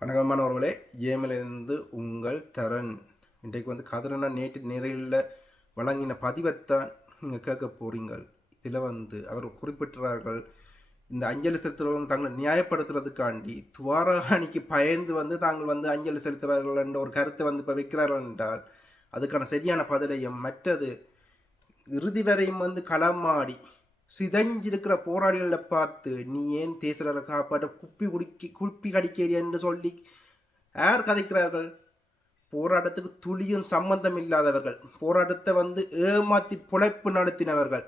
வணக்கமானவர்களே, ஏமிலிருந்து உங்கள் தரன். இன்றைக்கு கதிரனா நேற்று நிறையில் வழங்கின பதிவைத்தான் நீங்கள் கேட்க போறீங்கள். இதில் அவர் குறிப்பிட்டார்கள், இந்த அஞ்சலி செலுத்துறவங்க தங்களை நியாயப்படுத்துறதுக்காண்டி துவாரகாணிக்கு பயந்து தாங்கள் அஞ்சலி செலுத்துகிறார்கள் என்ற ஒரு கருத்தை இப்போ வைக்கிறார்கள் என்றால் அதுக்கான சரியான பதிலையும், மற்றது இறுதி வரையும் களமாடி சிதைஞ்சிருக்கிற போராளிகளை பார்த்து நீ ஏன் தேசரை காப்பாட்ட குப்பி கடிக்கிறீ என்று சொல்லி யார் கதைக்கிறார்கள்? போராட்டத்துக்கு துளியும் சம்பந்தம் இல்லாதவர்கள், போராட்டத்தை ஏமாத்தி புழைப்பு நடத்தினவர்கள்,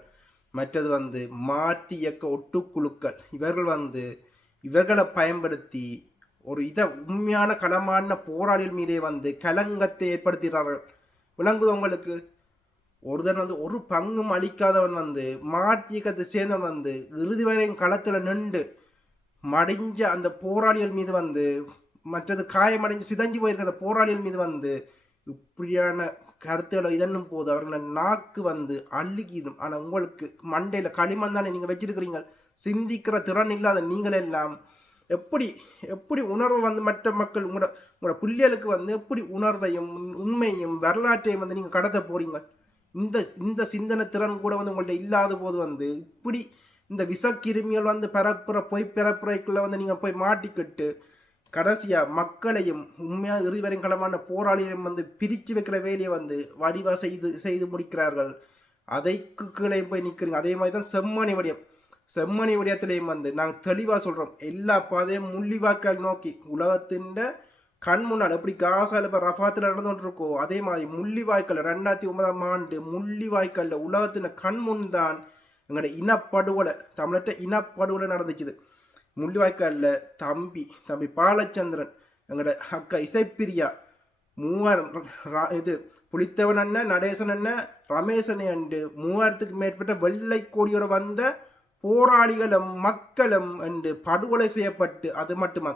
மற்றது மாற்றி இயக்க ஒட்டுக்குழுக்கள், இவர்கள் இவர்களை பயன்படுத்தி ஒரு உண்மையான களமான போராளிகள் மீதே கலங்கத்தை ஏற்படுத்துகிறார்கள். விளங்குது உங்களுக்கு? ஒருதன் ஒரு பங்கும் அளிக்காதவன் மாற்றியக்கத்தை சேர்ந்தவன் இறுதி வரையும் களத்தில் நின்று மடிஞ்ச அந்த போராளிகள் மீது மற்றது காயமடைஞ்சு சிதஞ்சு போயிருக்கிற போராளிகள் மீது இப்படியான கருத்துக்களை இதன்னும் போது அவர்கள் நாக்கு அழுகிடும். ஆனால் உங்களுக்கு மண்டையில் களிமண் தானே நீங்கள் வச்சிருக்கிறீங்க. சிந்திக்கிற திறன் இல்லாத நீங்கள் எல்லாம் எப்படி எப்படி உணர்வை மற்ற மக்கள் உங்களோட பிள்ளைகளுக்கு எப்படி உணர்வையும் உண்மையும் வரலாற்றையும் நீங்கள் கடத்த போறீங்க? இந்த சிந்தனை திறன் கூட உங்கள்ட்ட இல்லாத போது இப்படி இந்த விஷக்கிருமிகள் பரப்புற பொய் பரப்புரைக்குள்ள நீங்கள் போய் மாட்டிக்கிட்டு கடைசியாக மக்களையும் உண்மையாக இறுதிவரையும் களமான போராளிகளையும் பிரித்து வைக்கிற வேலையை வடிவா செய்து முடிக்கிறார்கள். அதைக்கு கீழே போய் நிற்கிறீங்க. அதே மாதிரி தான் செம்மணி வடிவத்திலையும் நாங்கள் தெளிவாக சொல்கிறோம், எல்லா பாதையும் முள்ளிவாய்க்கால் நோக்கி உலகத்தின் கண் முன்னால் எப்படி காசால இப்போ ரஃபாத்தில் நடந்துகிட்டு இருக்கோ அதே மாதிரி முள்ளிவாய்க்கால் 2009ஆம் ஆண்டு முள்ளிவாய்க்காலில் உலகத்தின் கண் முன் தான் எங்களோட இனப்படுகொலை, தமிழற்ற இனப்படுகொலை நடந்துச்சுது. முள்ளிவாய்க்காலில் தம்பி பாலச்சந்திரன், எங்களோட அக்கா இசைப்பிரியா, 3000 புலித்தவன் அண்ணன், நடேசன் அண்ணன், ரமேசன் என்று 3000க்கு மேற்பட்ட வெள்ளை கோடியோட வந்த போராளிகளும் மக்களும் என்று படுகொலை செய்யப்பட்டு, அது மட்டுமா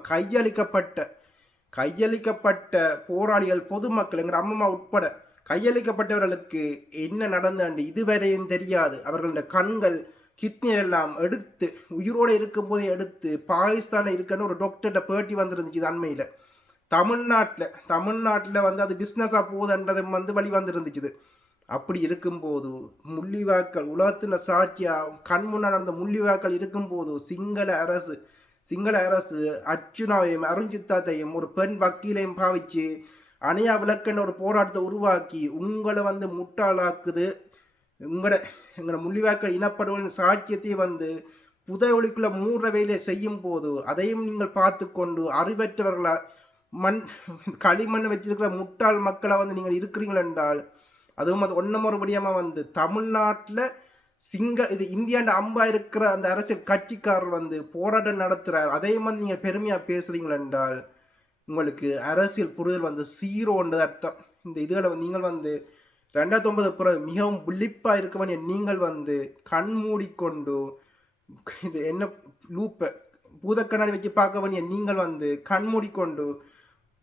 கையளிக்கப்பட்ட போராளிகள், பொதுமக்கள், எங்கள் அம்மா உட்பட கையளிக்கப்பட்டவர்களுக்கு என்ன நடந்தாண்டு இதுவரையும் தெரியாது. அவர்களுடைய கண்கள் கிட்னி எல்லாம் எடுத்து உயிரோடு இருக்கும் போதே எடுத்து பாகிஸ்தானில் இருக்குன்னு ஒரு டாக்டர்கிட்ட பேட்டி வந்துருந்துச்சு. அண்மையில் தமிழ்நாட்டில் அது பிஸ்னஸாக போகுதுன்றதும் வழி வந்துருந்துச்சு. அப்படி இருக்கும்போது முள்ளிவாய்க்கால் உலகத்தில் சாட்சியாக கண் முன்னால் நடந்த முள்ளிவாய்க்கால் இருக்கும்போது சிங்கள அரசு அர்ச்சுனாவையும் அருஞ்சித்தாத்தையும் ஒரு பெண் வக்கீலையும் பாவிச்சு அணையா விளக்கென்ற ஒரு போராட்டத்தை உருவாக்கி உங்களை முட்டாளாக்குது. எங்களோட முள்ளிவாய்க்கால் இனப்படுவதின் சாட்சியத்தை புதையொலிக்குள்ள மூடுற வேலையை செய்யும் போது அதையும் நீங்கள் பார்த்து கொண்டு அறிவற்றவர்களா களிமண் வச்சிருக்கிற முட்டாள் மக்களை நீங்கள் இருக்கிறீங்கள் என்றால், அதுவும் ஒன்னமொருபடியாம தமிழ்நாட்டில் இது இந்தியாண்ட அம்பா இருக்கிற அந்த அரசியல் கட்சிக்காரர் போராட்டம் நடத்துறார். அதையும் நீங்கள் பெருமையா பேசுறீங்கள் என்றால் உங்களுக்கு அரசியல் புரிதல் சீரோன்றது அர்த்தம். இந்த இதுகளை நீங்கள் 2009 பிறகு மிகவும் விழிப்பா இருக்க வேண்டிய நீங்கள் கண் மூடிக்கொண்டு இது என்ன லூப்பை பூதக்கண்ணாடி வச்சு பார்க்க வேண்டிய நீங்கள் கண் மூடிக்கொண்டு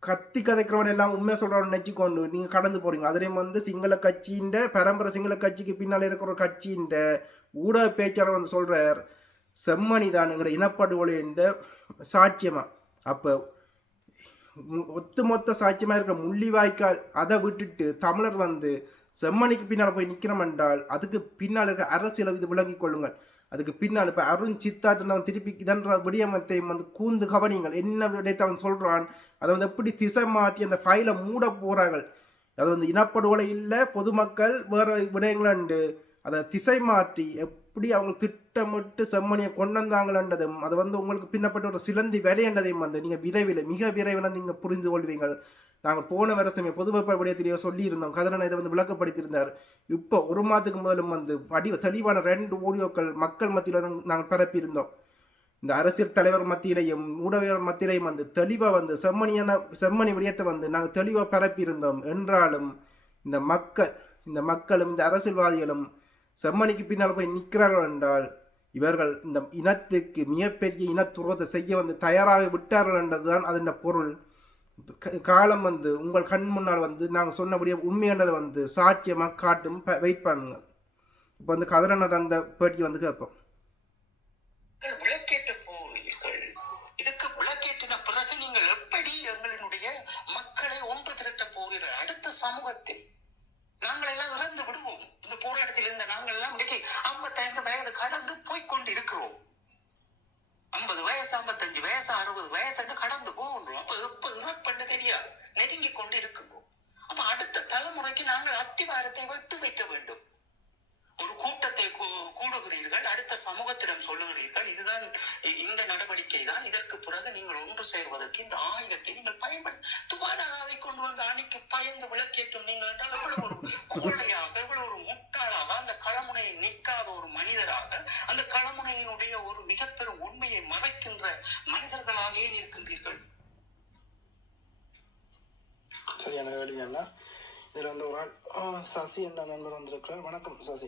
கத்தி கதைக்கிறவன் எல்லாம் உண்மையாக சொல்கிறவன் நினச்சிக்கொண்டு நீங்கள் கடந்து போகிறீங்க. அதிலையும் சிங்கள கட்சியின் பரம்பரை சிங்கள கட்சிக்கு பின்னால் இருக்கிற ஒரு கட்சியின் ஊடக பேச்சாளர் சொல்கிறார், செம்மணி தான் எங்களோட இனப்படுகொலைன்ற சாட்சியமாக. அப்போ ஒத்துமொத்த சாட்சியமாக இருக்கிற முள்ளிவாய்க்கால் அதை விட்டுட்டு தமிழர் செம்மணிக்கு பின்னால் போய் நிற்கிறோம் என்றால் அதுக்கு பின்னால் இருக்கிற அரசியலை இது விளங்கிக் கொள்ளுங்கள். அதுக்கு பின்னால் இப்போ அருண் சித்தார்த்தன் திருப்பி இதன்ற விடயமத்தை கூந்து கவனிங்கள். என்ன விடயத்தை அவன் சொல்கிறான், அதை எப்படி திசை மாற்றி அந்த ஃபைலை மூட போகிறார்கள். அது இனப்படுகொலை இல்லை, பொதுமக்கள் வேறு விடயங்களண்டு அதை திசை மாற்றி எப்படி அவங்க திட்டமிட்டு செம்மணியை கொண்டு வந்தாங்களன்றதும் அதை உங்களுக்கு பின்னப்பட்ட ஒரு சிலந்தி விரைன்றதையும் நீங்கள் மிக விரைவில் நீங்கள் புரிந்து கொள்வீங்கள். நாங்கள் போன வருஷமே பொதுவெப்ப விடயத்திலேயே சொல்லியிருந்தோம், கதிரனை இதை விளக்கப்படுத்தியிருந்தார். இப்போ ஒரு மாதத்துக்கு முதலும் தெளிவான 2 ஆடியோக்கள் மக்கள் மத்தியில் நாங்கள் பரப்பியிருந்தோம். இந்த அரசியல் தலைவர் மத்தியிலையும் ஊடகவியல் மத்தியிலையும் தெளிவாக செம்மணி விடயத்தை நாங்கள் தெளிவாக பரப்பியிருந்தோம். என்றாலும் இந்த மக்களும் இந்த அரசியல்வாதிகளும் செம்மணிக்கு பின்னால் போய் நிற்கிறார்கள் என்றால் இவர்கள் இந்த இனத்துக்கு மிகப்பெரிய இனத்துறவத்தை செய்ய தயாராக விட்டார்கள் என்றதுதான் அதன் பொருள். காலம் உங்கள் கண் முன்னால் நாங்கள் சொன்னபடியே உண்மையானதை சாட்சியமாக காட்டும். வெயிட் பண்ணுங்க. இப்போ கதிரனை அந்த பேட்டி கேட்போம். விளக்கேற்ற போகிறீர்கள். இதுக்கு விளக்கேற்றின பிறகு நீங்கள் எப்படி எங்களுடைய மக்களை ஒன்று திரட்ட போகிற அடுத்த சமூகத்தில் நாங்கள் எல்லாம் இறந்து விடுவோம். இந்த போராட்டத்தில் இருந்த நாங்கள் எல்லாம் இன்னைக்கு 55 வயது கடந்து போய்கொண்டிருக்கிறோம். 50 வயசு, 55 வயசு, 60 வயசு கடந்து போகின்றோம். அப்ப எப்ப இறப்பண்ணு தெரியாது, நெருங்கி கொண்டு இருக்கின்றோம். அப்ப அடுத்த தலைமுறைக்கு நாங்கள் அத்திவாரத்தை விட்டு வைக்க வேண்டும். ஒரு கூட்டத்தை கூடுகிறீர்கள், அடுத்த சமூகத்திடம் சொல்லுகிறீர்கள், இதுதான் இந்த நடவடிக்கை தான், இதற்கு பிறகு நீங்கள் ஒன்று சேர்வதற்கு இந்த ஆயுதத்தை நீங்கள் பயன்படுத்தி துபாடாவை கொண்டு வந்து அணிக்கு பயந்து விளக்கேற்றும் நீங்கள் என்றால் எவ்வளவு ஒரு கோழையாக, எவ்வளவு ஒரு முட்டாளாக, அந்த களமுனையை நிற்காத ஒரு மனிதராக, அந்த களமுனையினுடைய ஒரு மிகப்பெரும் உண்மையை மறைக்கின்ற மனிதர்களாகவே இருக்கின்றீர்கள். சரியான வேலையா? இதில் வந்து ஒரு ஆள் சசி என்ற நண்பர் வந்திருக்கிறார். வணக்கம் சசி.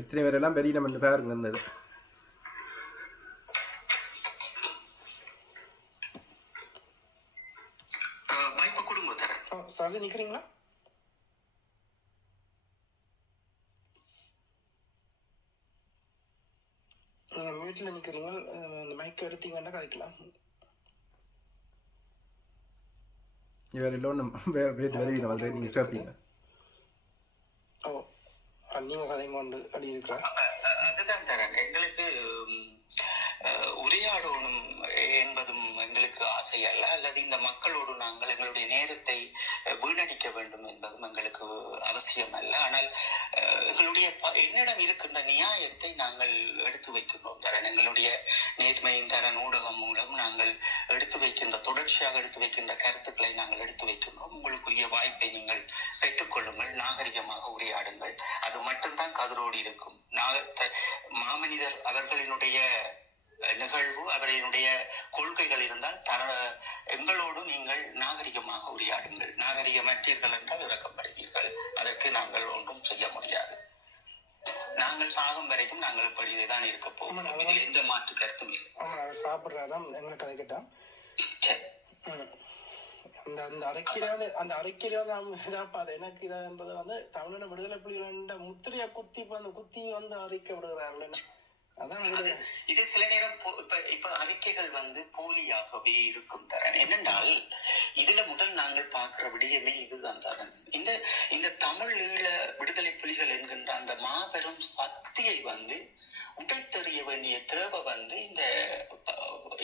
எத்தனை பேரெல்லாம் பெரிய நம்ம பாருங்க இருந்தது. வாய்ப்பு கொடுங்க தர. சசி நிற்கிறீங்களா? நீங்கள் வீட்டில் நிற்கிறீங்க, இந்த மைக் எடுத்தீங்கன்னா கதைக்கலாம். இவர் எல்லோரும் நீங்கள் கேட்பீங்க. ஓ, நீங்கள் கதை கொண்டு அடி இருக்கிறார். அதுதான் தரேன். எங்களுக்கு உரையாடணும் என்பதும் எங்களுக்கு ஆசை அல்ல, அல்லது இந்த மக்களோடு நாங்கள் எங்களுடைய நேரத்தை வீணடிக்க வேண்டும் என்பதும் எங்களுக்கு அவசியம் அல்ல. ஆனால் எங்களுடைய என்னிடம் இருக்கின்ற நியாயத்தை நாங்கள் எடுத்து வைக்கின்றோம் தரன். எங்களுடைய நேர்மையின் தரன் ஊடகம் மூலம் நாங்கள் எடுத்து வைக்கின்ற, தொடர்ச்சியாக எடுத்து வைக்கின்ற கருத்துக்களை நாங்கள் எடுத்து வைக்கின்றோம். உங்களுக்குரிய வாய்ப்பை நீங்கள் பெற்றுக்கொள்ளுங்கள், நாகரிகமாக உரையாடுங்கள். அது மட்டும்தான் கதிரோடு இருக்கும். மாமனிதர் அவர்களினுடைய நிகழ்வு, அவர்களுடைய கொள்கைகள் இருந்தால் எங்களோடு நீங்கள் நாகரிகமாக உரையாடுங்கள். நாகரிகமற்றீர்கள் என்றால் இறக்கப்படுவீர்கள். அதற்கு நாங்கள் ஒன்றும் செய்ய முடியாது. நாங்கள் சாகும் வரைக்கும் நாங்கள் இப்படி தான் இருக்க போவோம். இதில் எந்த மாற்று கருத்தும் இல்லை. சாப்பிட்றாராம் எங்களுக்கு அதை கேட்டான். அந்த அறிக்கையில அது எனக்கு இதான்றது வந்து தமிழன விடுதலை புலிகள முத்திரையா குத்தி வந்து அறிக்கை விடுகிறார்கள். இது சில நேரம் இப்ப அறிக்கைகள் வந்து போலியாகவே இருக்கும் தரன். என்னென்றால் இதுல முதல் நாங்கள் பார்க்கிற விடயமே இதுதான் தரன். இந்த தமிழ் ஈழ விடுதலை புலிகள் என்கின்ற அந்த மாபெரும் சக்தியை வந்து உடைத்தெறிய வேண்டிய தேவை வந்து இந்த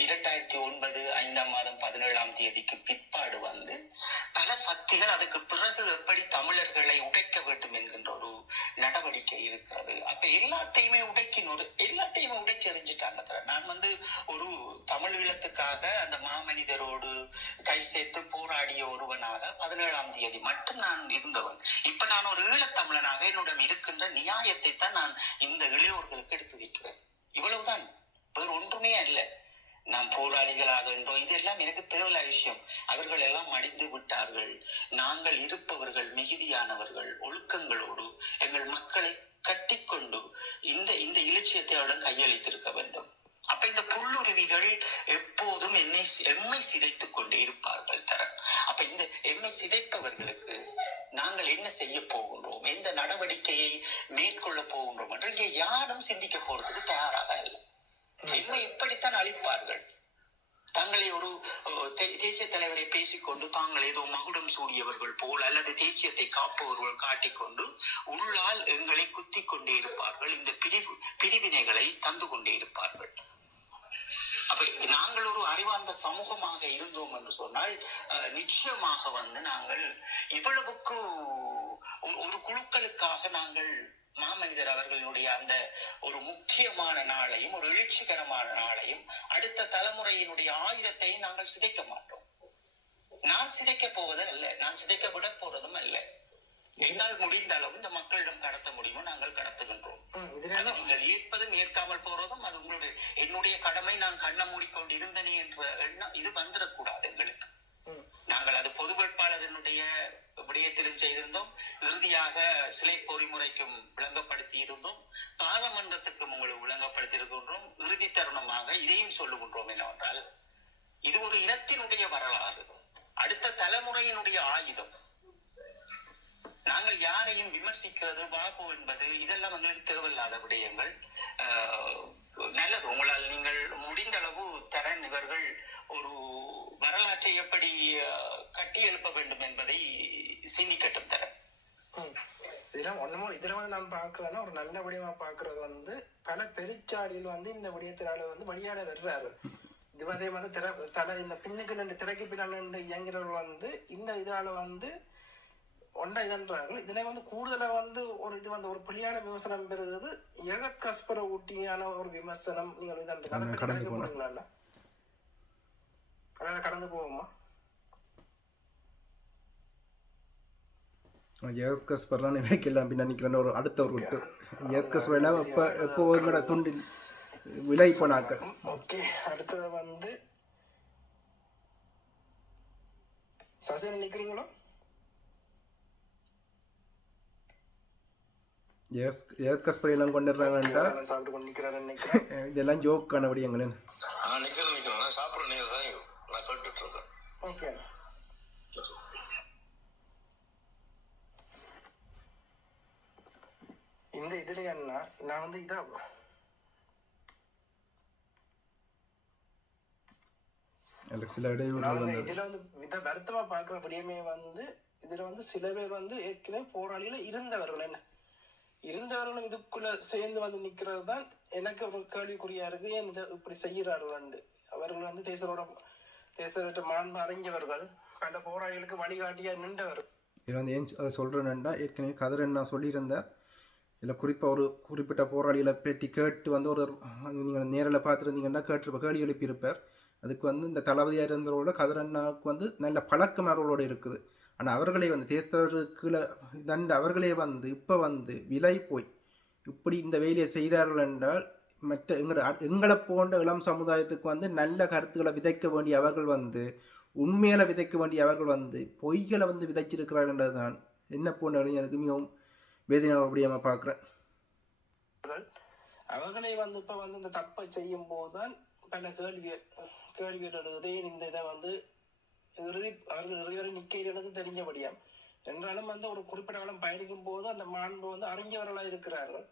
2009 5ஆம் மாதம் 17ஆம் தேதிக்கு பிற்பாடு வந்து பல சக்திகள் அதுக்கு பிறகு எப்படி தமிழர்களை உடைக்க வேண்டும் என்கின்ற ஒரு நடவடிக்கை இருக்கிறது. அப்ப எல்லாத்தையுமே உடைச்செறிஞ்சிட்டாங்க. நான் வந்து ஒரு தமிழ் ஈழத்துக்காக அந்த மாமனிதரோடு கை சேர்த்து போராடிய ஒருவனாக 17ஆம் தேதி மட்டும் நான் இருந்தவன். இப்ப நான் ஒரு ஈழத்தமிழனாக என்னிடம் இருக்கின்ற நியாயத்தை தான் நான் இந்த இளையோர்களுக்கு எடுத்து வைக்கிறேன். இவ்வளவுதான், வேறு ஒன்றுமே அல்ல. நாம் போராளிகளாகின்றோ இதெல்லாம் எனக்கு தேவையில்ல விஷயம். அவர்கள் எல்லாம் மடிந்து விட்டார்கள். நாங்கள் இருப்பவர்கள் மிகுதியானவர்கள், ஒழுக்கங்களோடு எங்கள் மக்களை கட்டிக்கொண்டு இந்த இலட்சியத்தை அவரிடம் கையளித்திருக்க வேண்டும். அப்ப இந்த புல்லுருவிகள் எப்போதும் எம்மை சிதைத்துக் கொண்டே இருப்பார்கள் தரன். அப்ப இந்த எம்மை சிதைப்பவர்களுக்கு நாங்கள் என்ன செய்ய போகின்றோம், எந்த நடவடிக்கையை மேற்கொள்ள போகின்றோம் என்று இங்கே யாரும் சிந்திக்க போறதுக்கு தயாராக இல்லை. எம்மை இப்படித்தான் அழிப்பார்கள். தங்களை ஒரு தேசிய தலைவரை பேசிக்கொண்டு தாங்கள் ஏதோ மகுடம் சூடியவர்கள் போல் அல்லது தேசியத்தை காப்பவர்கள் காட்டிக்கொண்டு உள்ளால் எங்களை குத்தி கொண்டே இருப்பார்கள். இந்த பிரிவினைகளை தந்து கொண்டே இருப்பார்கள். அப்ப நாங்கள் ஒரு அறிவார்ந்த சமூகமாக இருந்தோம் என்று சொன்னால் நிச்சயமாக வந்து நாங்கள் இவ்வளவுக்கு ஒரு குழுக்களுக்காக நாங்கள் மாமனிதர் அவர்களுடைய அந்த ஒரு முக்கியமான நாளையும் ஒரு எழுச்சிகரமான நாளையும் அடுத்த தலைமுறையினுடைய ஆயுதத்தையும் நாங்கள் சிதைக்க மாட்டோம். நான் சிதைக்க போவது அல்ல, நான் சிதைக்க விட போறதும் அல்ல. என்னால் முடிந்த அளவு இந்த மக்களிடம் கடத்த முடியுமோ நாங்கள் கடத்துகின்றோம். நீங்கள் ஏற்பதும் ஏற்காமல் போறதும் அது உங்களுடைய என்னுடைய கடமை. நான் கண்ண மூடிக்கொண்டு இருந்தனே என்ற எண்ணம் இது வந்துடக்கூடாது எங்களுக்கு. நாங்கள் அது பொது வேட்பாளரினுடைய விடயத்திலும் செய்திருந்தோம், இறுதியாக சிலை பொறிமுறைக்கும் விளங்கப்படுத்தி இருந்தோம், பாராளுமன்றத்துக்கும் உங்களுக்கு விளங்கப்படுத்தி இருக்கின்றோம். இறுதி தருணமாக இதையும் சொல்லுகின்றோம் என்னவென்றால் இது ஒரு இனத்தினுடைய வரலாறு, அடுத்த தலைமுறையினுடைய ஆயுதம். நாங்கள் யாரையும் விமர்சிக்கிறது வாபு என்பது இதெல்லாம் எங்களுக்கு தேவையில்லாத விடயங்கள். நல்லது, உங்களால் நீங்கள் முடிந்த அளவு தரன் இவர்கள் ஒரு வரலாற்றை எப்படி கட்டி எழுப்ப வேண்டும் என்பதை சிந்திக்கட்டும் தர. இதுல வந்து நான் பாக்குறேன்னா ஒரு நல்ல விடயமா பாக்குறது வந்து பல பெருச்சாடியில் வந்து இந்த விடயத்தினால வந்து வழியாட வர்றாரு. இதுவரை வந்து தலை இந்த பின்னுக்கு நின்று திரைக்கு பின்னால் நின்று இயங்குறவர்கள் வந்து இந்த இதால வந்து ஒன்றை இதன்றார்கள். இதுல வந்து கூடுதலா வந்து ஒரு இது வந்து ஒரு பிள்ளையான விமர்சனம் பெறுகிறது. ஜெகத் கஸ்பரை ஊட்டியான ஒரு விமர்சனம் நீங்கள் இதன் அதை பற்றி கேட்க போறீங்களா? அதாவது கடந்து போவோமா? ஜெகத் கஸ்பர்லாம் நினைக்கலாம் அப்படின்னு நினைக்கிறேன். ஒரு அடுத்த ஒரு விட்டு ஜெகத் கஸ்பர் இப்போ ஒரு துண்டில் விலை போனாக்கள். ஓகே, அடுத்தது வந்து சசின் நிக்கிறீங்களோ? ஜெகத் கஸ்பர் எல்லாம் கொண்டுடுறாங்கன்றா சாப்பிட்டு கொண்டு நிக்கிறாரு நினைக்கிறேன். இதெல்லாம் ஜோக்கான விடயங்களேன். நிக்கிறேன் சாப்பிட்றேன், நீங்க தான் நான் கேட்டுட்டு இருக்கேன். ஓகே, இந்த இதுல என்ன நான் வந்து இதா சில இதுல வந்து இத வருத்தமா பாக்குறபடியுமே வந்து இதுல வந்து சில பேர் வந்து ஏற்கனவே போராளியில இருந்தவர்கள் இருந்தவர்களும் இதுக்குள்ள சேர்ந்து வந்து நிக்கிறது தான் எனக்கு ஒரு கேள்விக்குறியா இருக்கு. ஏன் இதை இப்படி செய்யறார்கள்? அவர்கள் வந்து தேசரோட மாண்பு அறிஞ்சவர்கள், பல போராளிகளுக்கு வழிகாட்டியா நின்றவர். இது வந்து ஏன் அதை சொல்றேன்னா, ஏற்கனவே கதிரன் நான் சொல்லியிருந்தேன். இதில் குறிப்பாக ஒரு குறிப்பிட்ட போராளிகளை பேட்டி கேட்டு வந்து ஒரு நீங்கள் நேரில் பார்த்துருந்தீங்கன்னா கேட்டு கேள்வி எழுப்பியிருப்பார். அதுக்கு வந்து இந்த தளபதியாக இருந்தவரோட கதிரண்ணாவுக்கு வந்து நல்ல பழக்கம் அவர்களோடு இருக்குது. ஆனால் அவர்களே வந்து தேசத்துக்குள்ள தண்டு அவர்களே வந்து இப்போ வந்து விலை போய் இப்படி இந்த வேலையை செய்கிறார்கள் என்றால் மற்ற எங்களை போன்ற இளம் சமுதாயத்துக்கு வந்து நல்ல கருத்துக்களை விதைக்க வேண்டிய அவர்கள் வந்து உண்மையில விதைக்க வேண்டிய அவர்கள் வந்து பொய்களை வந்து விதைச்சிருக்கிறார்கள் தான் என்ன போன்ற எனக்கு மிகவும் வேதனையோட பார்க்குறேன். அவர்களே வந்து இப்போ வந்து இந்த தப்பை செய்யும் போதுதான் பல கேள்விகள் இந்த இதை வந்து அவர்கள் இறுதி வரை நிற்கிறது தெரிஞ்சபடியாம். என்றாலும் வந்து ஒரு குறிப்பிட்ட காலம் பயணிக்கும் போது அந்த மாண்பு வந்து அறிஞ்சவர்களாக இருக்கிறார்கள்.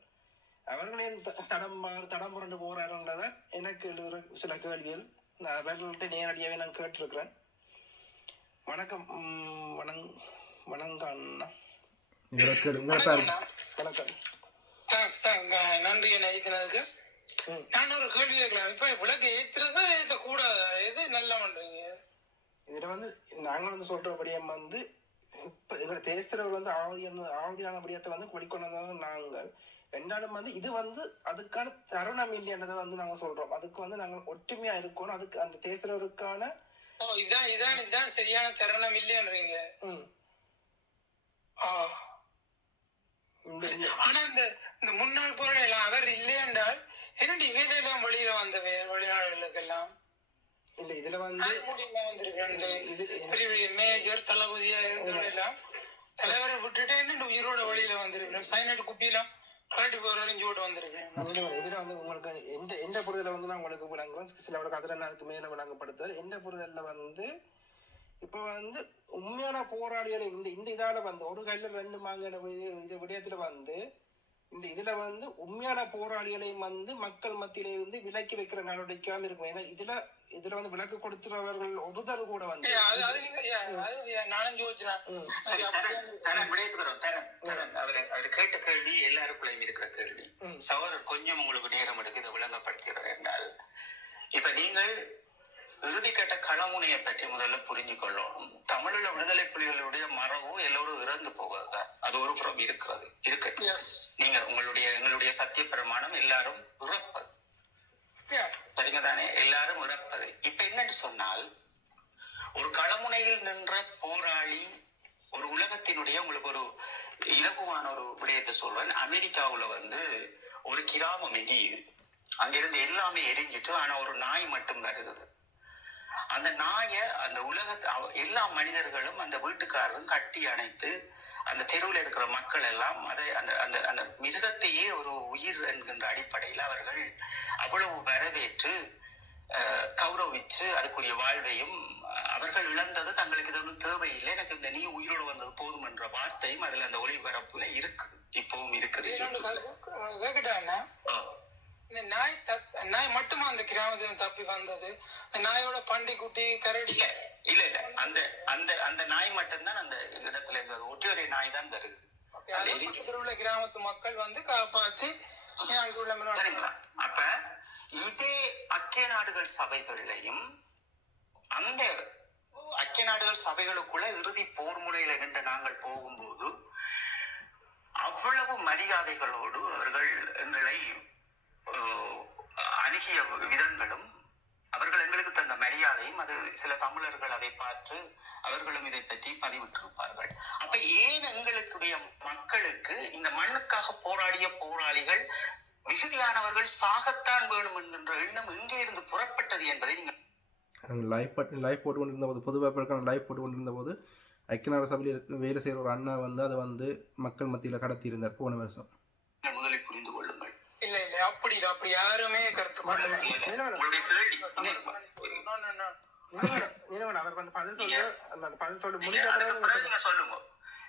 அவர்களே தடம் புரண்டு போறாருன்றத எனக்கு சில கேள்விகள் அவர்கள்ட்ட நேரடியாகவே நான் கேட்டிருக்கிறேன். வணக்கம் வணக்கம் அண்ணா. வணக்கம், நன்றி என்ன இருக்கிறதுக்கு. நான் ஒரு கேள்வி கேட்கலாம். இப்ப விளக்கு ஏத்துறதா ஏத்த கூட எது நல்லா பண்றீங்க? இதுல வந்து நாங்கள் வந்து சொல்றபடியம் வந்து இப்ப எங்களை தேசத்துல வந்து ஆவதியான படியத்தை வந்து வெளிக்கொண்டு நாங்கள் என்றாலும் வந்து இது வந்து அதுக்கான தருணம் இல்லைன்றதை வந்து நாங்க சொல்றோம். அதுக்கு வந்து நாங்கள் ஒற்றுமையா இருக்கணும். அதுக்கு அந்த தேசருக்கான இதான் சரியான தருணம் இல்லையன்றீங்க. ஆனா இந்த முன்னாள் போராளிகள் அவர் இல்லை என்றால் என்னடி வேலையெல்லாம் வெளியில வந்த வெளிநாடுகளுக்கெல்லாம் இல்ல இதுல வந்து மேஜர் தளபதியா இருந்தவெல்லாம் தலைவரை விட்டுட்டு என்ன உயிரோட வழியில வந்திருக்கேன். சைனட் குப்பியெல்லாம் கலட்டி போற ஓட்டு வந்திருக்கேன். இதுல வந்து உங்களுக்கு எந்த புரிதல வந்து நான் உங்களுக்கு விளங்குறேன். சில கதிரன் அதுக்கு மேல விளங்கப்படுத்துவார். எந்த புரிதல்ல வந்து இப்ப வந்து உண்மையான போராளிகளை இந்த இதால வந்து ஒரு கையில ரெண்டு மாங்கின விடயத்துல வந்து இந்த இதுல வந்து உண்மையான போராளிகளையும் வந்து மக்கள் மத்தியில இருந்து விலக்கி வைக்கிற நடவடிக்கையாம இருக்கும். ஏன்னா இதுல வந்து விலக்கு கொடுத்துறவர்கள் ஒருதர் கூட வந்து அவர் கேட்ட கேள்வி எல்லாருக்குள்ளையும் இருக்கிற கேள்வி. சகோதரர் கொஞ்சம் உங்களுக்கு நேரம் எடுக்க இதை விளங்கப்படுத்துகிறார் என்றால், இப்ப நீங்கள் இறுதிக்கட்ட களமுனையை பற்றி முதல்ல புரிஞ்சு கொள்ளணும். தமிழீழ விடுதலை புலிகளுடைய மரபு எல்லோரும் இறந்து போவதுதான். அது ஒரு புறம் இருக்கட்டும். நீங்க எங்களுடைய சத்திய பிரமாணம் எல்லாரும் இறப்பது, சரிங்க தானே? எல்லாரும் இறப்பது. இப்ப என்னன்னு சொன்னால், ஒரு களமுனையில் நின்ற போராளி ஒரு உலகத்தினுடைய உங்களுக்கு ஒரு இலகுவான ஒரு விடயத்தை சொல்றேன். அமெரிக்காவுல வந்து ஒரு கிராமம் எரியுது. அங்கிருந்து எல்லாமே எரிஞ்சிட்டு ஆனா ஒரு நாய் மட்டும் வருது. அந்த நாயை அந்த எல்லா மனிதர்களும் அந்த வீட்டுக்காரரும் கட்டி அணைத்து அந்த தெருவில் இருக்கிற மக்கள் எல்லாம் அதை அந்த மிருகத்தையே ஒரு உயிர் என்கின்ற அடிப்படையில் அவர்கள் அவ்வளவு வரவேற்று கௌரவிச்சு அதுக்குரிய வாழ்வையும் அவர்கள் இழந்தது தங்களுக்கு இது ஒன்றும் தேவையில்லை, எனக்கு இந்த நீ உயிரோடு வந்தது போதும் என்ற வார்த்தையும் அதுல அந்த ஒளிபரப்புல இருக்குது, இப்பவும் இருக்குது. இந்த நாய் மட்டுமா அந்த கிராமத்துல தப்பி வந்தது? அந்த நாயோட பண்டிக்குட்டி கரடி இல்ல இல்ல இல்ல அந்த அந்த அந்த நாய் மட்டும்தான் அந்த இடத்துல இருந்தது. ஒற்றை நாய் தான் வருது. உள்ள கிராமத்து மக்கள் வந்து காப்பாத்தி சரிங்களா? அப்ப இதே ஐக்கிய நாடுகள் சபைகள்லையும் அந்த ஐக்கிய நாடுகள் சபைகளுக்குள்ள இறுதி போர் முறையில நின்று நாங்கள் போகும்போது அவ்வளவு மரியாதைகளோடு அவர்கள் எங்களை அணுகிய விதங்களும் அவர்கள் எங்களுக்கு தந்த மரியாதையும் அது சில தமிழர்கள் அதை பார்த்து அவர்களும் இதை பற்றி பதிவிட்டிருப்பார்கள். அப்ப ஏன் எங்களுடைய மக்களுக்கு இந்த மண்ணுக்காக போராடிய போராளிகள் மிகுதியானவர்கள் சாகத்தான் வேணும் என்கின்ற எண்ணம் எங்கே இருந்து புறப்பட்டது என்பதை நீங்கள் லைவ் போட்டு கொண்டிருந்த போது பொதுவாக லைவ் போட்டு கொண்டிருந்த போது ஐக்கிய நாடு சபையில் வேலை செய்கிற ஒரு அண்ணா வந்து அதை வந்து மக்கள் மத்தியில் கடத்தி இருந்தார் போன வருஷம். முதலில் புரிந்து கொள்ளுங்கள். இல்ல இல்ல அப்படி இல்ல, அப்படி யாருமே கருத்து அவர் வந்து பதில் சொல்லு நீங்க சொல்லுங்க.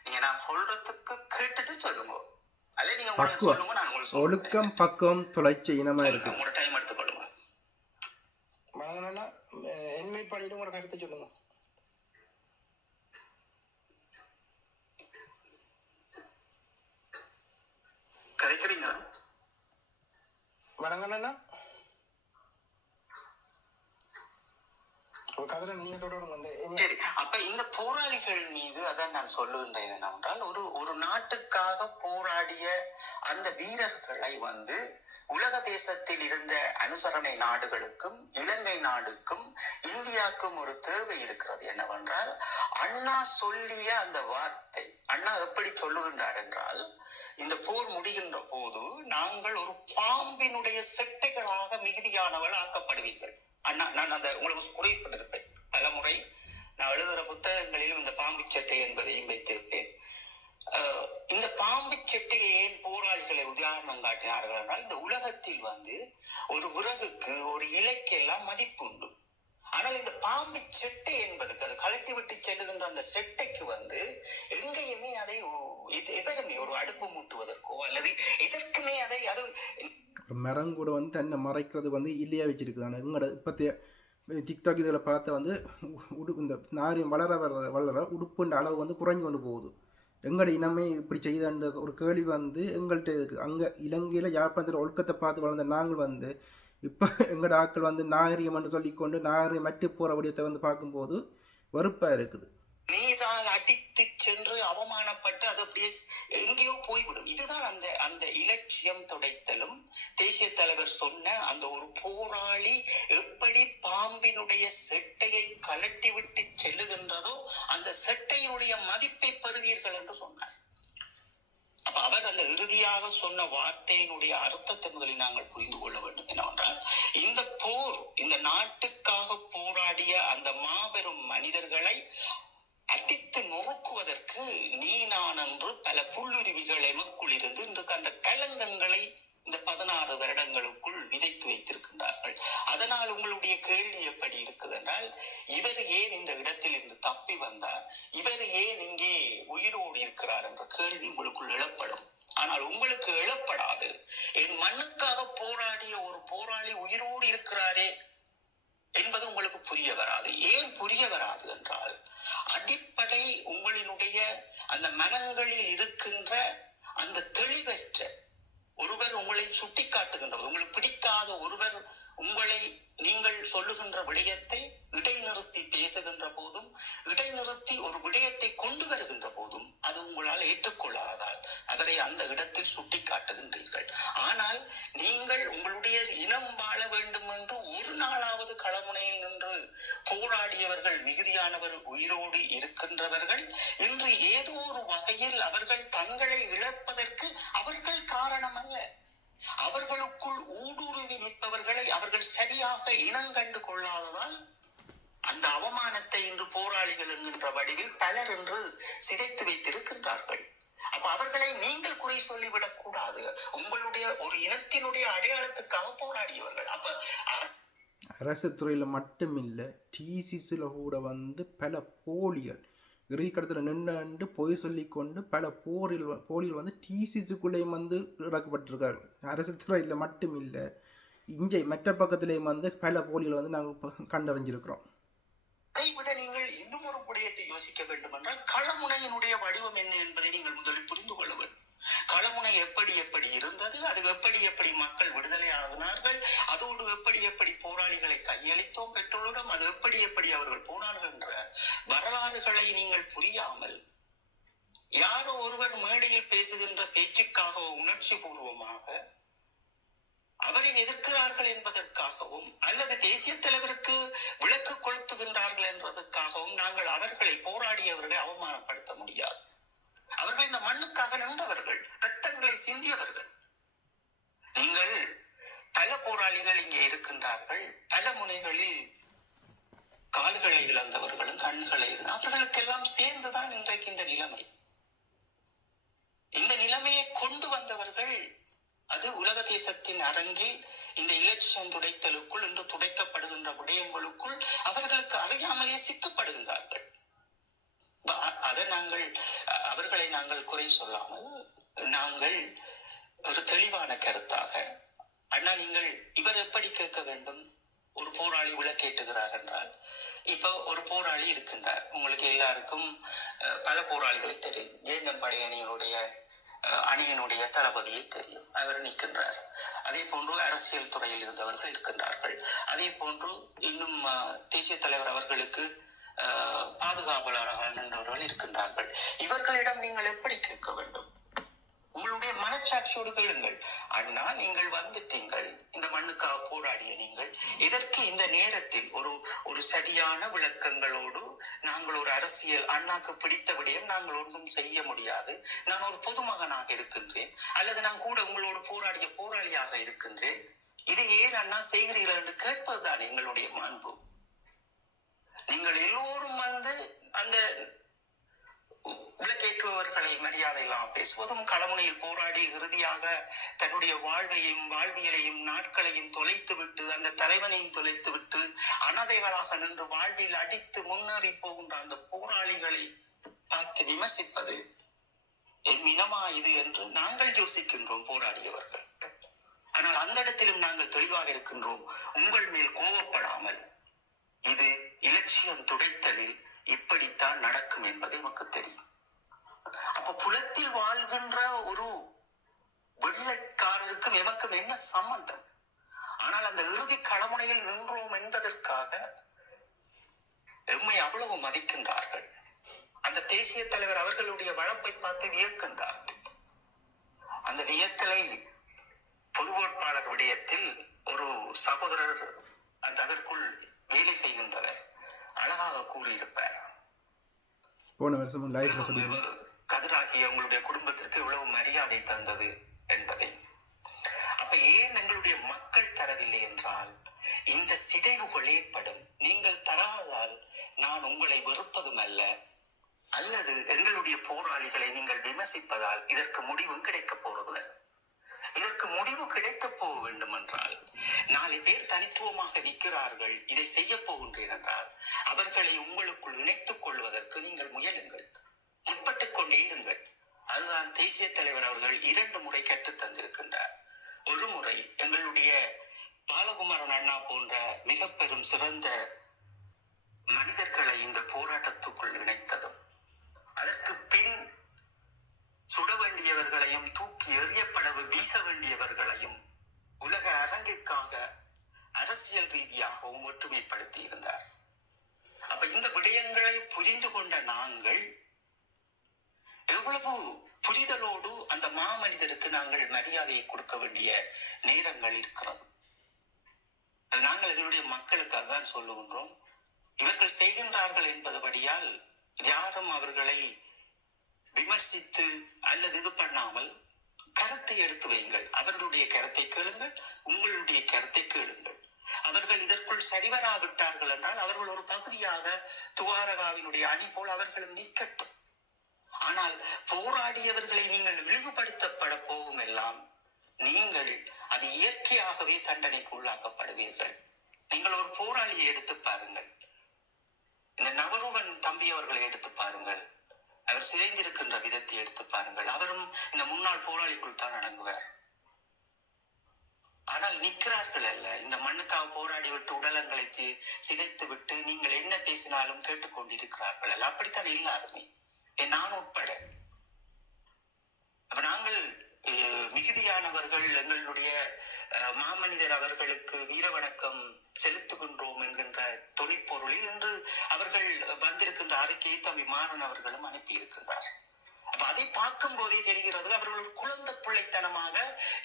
நீங்க நான் சொல்றதுக்கு கேட்டுட்டு சொல்லுங்க. அல்ல நீங்க உங்களுக்கு சொல்லுங்க, நான் உங்களுக்கு சொல்றேன். ஒழுக்கம் பக்கம் தொலைச்ச இனமா இருக்கு. உங்களோட டைம் எடுத்துக்கொள்ளுங்க. மனங்கனா என்மை பண்ணிட்டு உங்களோட கருத்தை சொல்லுங்க. கதைக்கிறீங்களா? வணங்கண்ணா கதிர நீங்க தொடரும் வந்து. சரி, அப்ப இந்த போராளிகள் மீது அதான் நான் சொல்லுகின்றேன் என்னவென்றால் ஒரு நாட்டுக்காக போராடிய அந்த வீரர்களை வந்து உலக தேசத்தில் இருந்த அனுசரணை நாடுகளுக்கும் இலங்கை நாடுக்கும் இந்தியாவுக்கும் ஒரு தேவை இருக்கிறது. என்னவென்றால் அண்ணா சொல்லிய அந்த வார்த்தை, அண்ணா எப்படி சொல்லுகின்றார் என்றால், இந்த போர் முடிகின்ற போது நாங்கள் ஒரு பாம்பினுடைய செட்டைகளாக மிகுதியானவள் ஆக்கப்படுவீர்கள். அண்ணா, நான் அந்த உங்களுக்கு குறிப்பிட்டிருப்பேன் பல முறை. நான் எழுதுகிற புத்தகங்களிலும் இந்த பாம்பு சட்டை என்பதையும் வைத்திருப்பேன். இந்த பாம்பு சட்டையை ஏன் போராளிகளை உதாரணம் காட்டினார்கள் என்றால், இந்த உலகத்தில் வந்து ஒரு விறகுக்கு ஒரு இலைக்கெல்லாம் மதிப்பு உண்டு. ஆனால் இந்த பாம்பு செட்டை என்பதுக்கு, அது கலட்டி விட்டு செல்லுகின்ற அந்த செட்டைக்கு வந்து எங்கேயுமே அதை எதற்குமே ஒரு அடுப்பு மூட்டுவதற்கோ அல்லது எதற்குமே அதை அது மரம் கூட வந்து தன்னை மறைக்கிறது வந்து இல்லையா வச்சிருக்குது. ஆனால் எங்களோட இப்போத்தைய டிக்டாக் இதில் பார்த்த வந்து இந்த நாரியம் வளர உடுப்புன்ற அளவு வந்து குறைஞ்சு கொண்டு போகுது. எங்களோட இனமே இப்படி செய்தான்ற ஒரு கேள்வி வந்து எங்கள்கிட்ட இருக்குது. அங்கே இலங்கையில் யாழ்ப்பாணத்தில் ஒழுக்கத்தை பார்த்து வளர்ந்த நாங்கள் வந்து இப்போ எங்களோட ஆட்கள் வந்து நாகரிகம்னு சொல்லிக்கொண்டு நாகரிகம் மட்டு போகிற விடயத்தை வந்து பார்க்கும்போது வெறுப்பாக இருக்குது. நீரால் அடித்து சென்று அவமானப்பட்டு அது அப்படியே எங்கேயோ போய்விடும். இதுதான் அந்த அந்த இலட்சியம் துடைத்தலும் தேசிய தலைவர் சொன்ன அந்த ஒரு போராளி எப்படி பாம்பினுடைய செட்டையை கலட்டி விட்டு செல்லுகின்றதோ அந்த செட்டையினுடைய மதிப்பை பெறுவீர்கள் என்று சொன்னார். அப்ப அவர் அந்த இறுதியாக சொன்ன வார்த்தையினுடைய அர்த்தத்தை முதலில் நாங்கள் புரிந்து கொள்ள வேண்டும். என்னவென்றால், இந்த போர், இந்த நாட்டுக்காக போராடிய அந்த மாபெரும் மனிதர்களை அடித்து நொறுக்குவதற்கு நீ நான் என்று பல புல்லுருவிகள் எமக்குள் இருந்து இன்றைக்கு அந்த களங்கங்களை இந்த 16 வருடங்களுக்குள் விதைத்து வைத்திருக்கின்றார்கள். அதனால் உங்களுடைய கேள்வி எப்படி இருக்குது என்றால், இவர் ஏன் இந்த இடத்தில் இருந்து தப்பி வந்தார், இவர் ஏன் இங்கே உயிரோடு இருக்கிறார் என்ற கேள்வி உங்களுக்குள் எழப்படும். ஆனால் உங்களுக்கு எழப்படாது, என் மண்ணுக்காக போராடிய ஒரு போராளி உயிரோடு இருக்கிறாரே என்பது உங்களுக்கு புரிய வராது. ஏன் புரிய வராது என்றால், அடிப்படை உங்களினுடைய அந்த மனங்களில் இருக்கின்ற அந்த தெளிவற்ற ஒருவர் உங்களை சுட்டி காட்டுகின்றவர், உங்களுக்கு பிடிக்காத ஒருவர் உங்களை நீங்கள் சொல்லுகின்ற விடயத்தை இடைநிறுத்தி பேசுகின்ற போதும், இடைநிறுத்தி ஒரு விடயத்தை கொண்டு வருகின்ற போதும் அது உங்களால் ஏற்றுக்கொள்ளாதால் அவரை அந்த இடத்தில் சுட்டி காட்டுகின்றீர்கள். ஆனால் நீங்கள் உங்களுடைய இனம் வாழ வேண்டும் என்று ஒரு நாளாவது களமுனையில் நின்று போராடியவர்கள் மிகுதியானவர் உயிரோடு இருக்கின்றவர்கள் இன்று ஏதோ ஒரு வகையில் அவர்கள் தங்களை இழப்பதற்கு அவர்கள் காரணம் அல்ல. அவர்களுக்குள் ஊடுருவி நிற்பவர்களை அவர்கள் சரியாக இனங்கண்டு கொள்ளாததால் அந்த அவமானத்தை இன்று போராளிகள் என்கின்ற வடிவில் பலர் என்று சிதைத்து வைத்திருக்கின்றார்கள். அப்ப அவர்களை நீங்கள் குறை சொல்லிவிடக் கூடாது. உங்களுடைய ஒரு இனத்தினுடைய அடையாளத்துக்காக போராடியவர்கள். அப்ப அரசு துறையில் மட்டும் இல்லை, டிசிஸில் கூட வந்து பல போலிகள் இறுதிக்கடத்தில் நின்று பொய் சொல்லிக்கொண்டு பல போலிகள் வந்து டிசிஸுக்குள்ளேயும் வந்து இறக்கப்பட்டிருக்கார்கள். அரசு துறையில் மட்டும் இல்லை, இங்கே மற்ற பக்கத்திலேயும் வந்து பல போலிகளை வந்து நாங்கள் கண்டறிஞ்சிருக்கிறோம். அதைவிட நீங்கள் இன்னும் ஒரு விடயத்தை யோசிக்க வேண்டும் என்றால் களமுனையினுடைய வடிவம் என்ன என்பதை நீங்கள் முதலில் புரிந்து கொள்ள வேண்டும். களமுனை எப்படி எப்படி இருந்தது, அது எப்படி எப்படி மக்கள் விடுதலை ஆகினார்கள், அதோடு எப்படி எப்படி போராளிகளை கையளித்தோம் பெற்றோரிடம், அது எப்படி எப்படி அவர்கள் போனார்கள் என்ற வரலாறுகளை நீங்கள் புரியாமல் யாரோ ஒருவர் மேடையில் பேசுகின்ற பேச்சுக்காக உணர்ச்சி பூர்வமாக அவரை எதிர்க்கிறார்கள் என்பதற்காகவும் அல்லது தேசிய தலைவருக்கு விளக்கு கொளுத்துகின்றார்கள் என்பதற்காகவும் நாங்கள் அவர்களை போராடியவர்களை அவமானப்படுத்த முடியாது. அவர்கள் இந்த மண்ணுக்காக நின்றவர்கள், ரத்தங்களை சிந்தியவர்கள். நீங்கள் பல போராளிகள் இங்கே இருக்கின்றார்கள், பல முனைகளில் கால்களை இழந்தவர்களும் கண்களை அவர்களுக்கெல்லாம் சேர்ந்துதான் இன்றைக்கு இந்த நிலைமை. இந்த நிலைமையை கொண்டு வந்தவர்கள் அது உலக தேசத்தின் அரங்கில் இந்த எலெக்ஷன் துடைத்தலுக்குள் இன்று துடைக்கப்படுகின்ற விடயங்களுக்குள் அவர்களுக்கு அறியாமலே சிக்கப்படுகின்றார்கள். அதை அவர்களை நாங்கள் குறை சொல்லாமல் நாங்கள் ஒரு தெளிவான கருத்தாக, அண்ணா நீங்கள் இவர் எப்படி கேட்க வேண்டும், ஒரு போராளி விளக்கேற்றுகிறார் என்றால், இப்ப ஒரு போராளி இருக்கின்றார், உங்களுக்கு எல்லாருக்கும் பல போராளிகளை தெரியும். ஜேந்தன் படையணியினுடைய அணியினுடைய தளபதியை தெரியும், அவர் நிற்கின்றார். அதே போன்று அரசியல் துறையில் இருந்தவர்கள் இருக்கின்றார்கள். அதே போன்று இன்னும் தேசிய தலைவர் அவர்களுக்கு பாதுகாவலராக நின்றவர்கள் இருக்கின்றார்கள். இவர்களிடம் நீங்கள் எப்படி கேட்க வேண்டும்? உங்களுடைய மனச்சாட்சியோடு கேளுங்கள். அண்ணா நீங்கள் வந்துட்டீங்கள், இந்த மண்ணுக்காக போராடிய நீங்கள் இதற்கு இந்த நேரத்தில் ஒரு சரியான விளக்கங்களோடு நாங்கள் ஒரு அரசியல் அண்ணாக்கு பிடித்த விடயம் நாங்கள் ஒன்றும் செய்ய முடியாது, நான் ஒரு பொதுமகனாக இருக்கின்றேன் அல்லது நான் கூட உங்களோடு போராடிய போராளியாக இருக்கின்றேன், இதை ஏன் அண்ணா செய்கிறீர்கள் என்று கேட்பதுதான் எங்களுடைய மாண்பு. நீங்கள் எல்லோரும் வந்து அந்த விளக்கேற்றுபவர்களை மரியாதை இல்லாமல் பேசுவதும், களமுனையில் போராடி இறுதியாக தன்னுடைய வாழ்வியலையும் நாட்களையும் தொலைத்து விட்டு அந்த தலைவனையும் தொலைத்து விட்டு அனாதைகளாக நின்று வாழ்வில் அடித்து முன்னேறி போகின்ற அந்த போராளிகளை பார்த்து விமர்சிப்பது என் இனமா இது என்று நாங்கள் யோசிக்கின்றோம் போராடியவர்கள். ஆனால் அந்த இடத்திலும் நாங்கள் தெளிவாக இருக்கின்றோம், உங்கள் மேல் கோபப்படாமல் இது எலெக்ஷன் துடைத்தலில் இப்படித்தான் நடக்கும் என்பது நமக்கு தெரியும். அப்ப புலத்தில் வாழ்கின்ற ஒரு வெள்ளைக்காரருக்கும் எமக்கும் என்ன சம்பந்தம்? ஆனால் அந்த இறுதி களமுனையில் நின்றோம் என்பதற்காக எம்மை அவ்வளவு மதிக்கின்றார்கள். அந்த தேசிய தலைவர் அவர்களுடைய வளப்பை பார்த்து வியக்கின்றார்கள். அந்த வியத்தலை பொது வேட்பாளர் விடயத்தில் ஒரு சகோதரர் அதற்குள் வேலை செய்கின்றவர் அழகாக கூறியிருப்பார். போன வருஷம் கதிராகிய உங்களுடைய குடும்பத்திற்கு இவ்வளவு மரியாதை தந்தது என்பதை. அப்ப ஏன் எங்களுடைய மக்கள் தரவில்லை என்றால் இந்த சிதைவுகள் ஏற்படும். நீங்கள் தராதால் நான் உங்களை வெறுப்பதும் அல்ல, அல்லது எங்களுடைய போராளிகளை நீங்கள் விமர்சிப்பதால் இதற்கு முடிவும் கிடைக்க போறது. இதற்கு முடிவு கிடைக்க போக வேண்டும் என்றால் 4 பேர் தனித்துவமாக நிற்கிறார்கள், இதை செய்ய போகின்றேன் என்றால் அவர்களை உங்களுக்குள் இணைத்துக் கொள்வதற்கு நீங்கள் முயலுங்கள், முற்பட்டுக் கொண்டே இருங்கள். அதுதான் தேசிய தலைவர் அவர்கள் 2 முறை கற்றுத் தந்திருக்கின்றார். ஒரு முறை எங்களுடைய பாலகுமாரன் அண்ணா போன்ற மிக பெரும் சிறந்த மனிதர்களை இந்த போராட்டத்துக்குள் இணைத்ததும், அதற்கு பின் சுட வேண்டியவர்களையும் தூக்கி எறியப்பட வீச வேண்டியவர்களையும் உலக அரங்கிற்காக அரசியல் ரீதியாகவும் ஒற்றுமைப்படுத்தி இருந்தார். அப்ப இந்த விடயங்களை புரிந்து கொண்ட நாங்கள் எவ்வளவு புரிதலோடு அந்த மாமனிதருக்கு நாங்கள் மரியாதையை கொடுக்க வேண்டிய நேரங்கள் இருக்கிறது. நாங்கள் எங்களுடைய மக்களுக்கு அதுதான் சொல்லுகின்றோம். இவர்கள் செய்கின்றார்கள் என்பதுபடியால் யாரும் அவர்களை விமர்சித்து அல்லது இது பண்ணாமல் கருத்தை எடுத்து வையுங்கள். அவர்களுடைய கருத்தை கேளுங்கள், உங்களுடைய கருத்தை கேளுங்கள். அவர்கள் இதற்குள் சரிவராவிட்டார்கள் என்றால் அவர்கள் ஒரு பகுதியாக துவாரகாவினுடைய அணி போல் அவர்களும் நிற்கட்டும். ஆனால் போராடியவர்களை நீங்கள் இழிவுபடுத்தப்பட போகும் எல்லாம் நீங்கள் அது இயற்கையாகவே தண்டனைக்கு உள்ளாக்கப்படுவீர்கள். நீங்கள் ஒரு போராளியை எடுத்து பாருங்கள், இந்த நவருவன் தம்பி அவர்களை எடுத்து பாருங்கள், அவர் சிதைந்திருக்கின்ற விதத்தை எடுத்து பாருங்கள். அவரும் இந்த முன்னாள் போராளிக்குள் தான் அடங்குவார். ஆனால் நிற்கிறார்கள் அல்ல. இந்த மண்ணுக்காக போராடி விட்டு உடலங்களை சிதைத்து விட்டு நீங்கள் என்ன பேசினாலும் கேட்டுக்கொண்டிருக்கிறார்கள் அல்ல. அப்படித்தான் எல்லாருமே, நான் உட்பட. அப்ப நாங்கள் மிகுதியானவர்கள் எங்களுடைய மாமனிதர் அவர்களுக்கு வீர வணக்கம் செலுத்துகின்றோம் என்கின்ற தொனிப்பொருளில் இன்று அவர்கள் வந்திருக்கின்ற அறிக்கையை தம்பி மாறன் அவர்களும் அனுப்பி இருக்கின்றார். அப்ப அதை பார்க்கும் போதே தெரிகிறது அவர்கள் ஒரு குழந்தை பிள்ளைத்தனமாக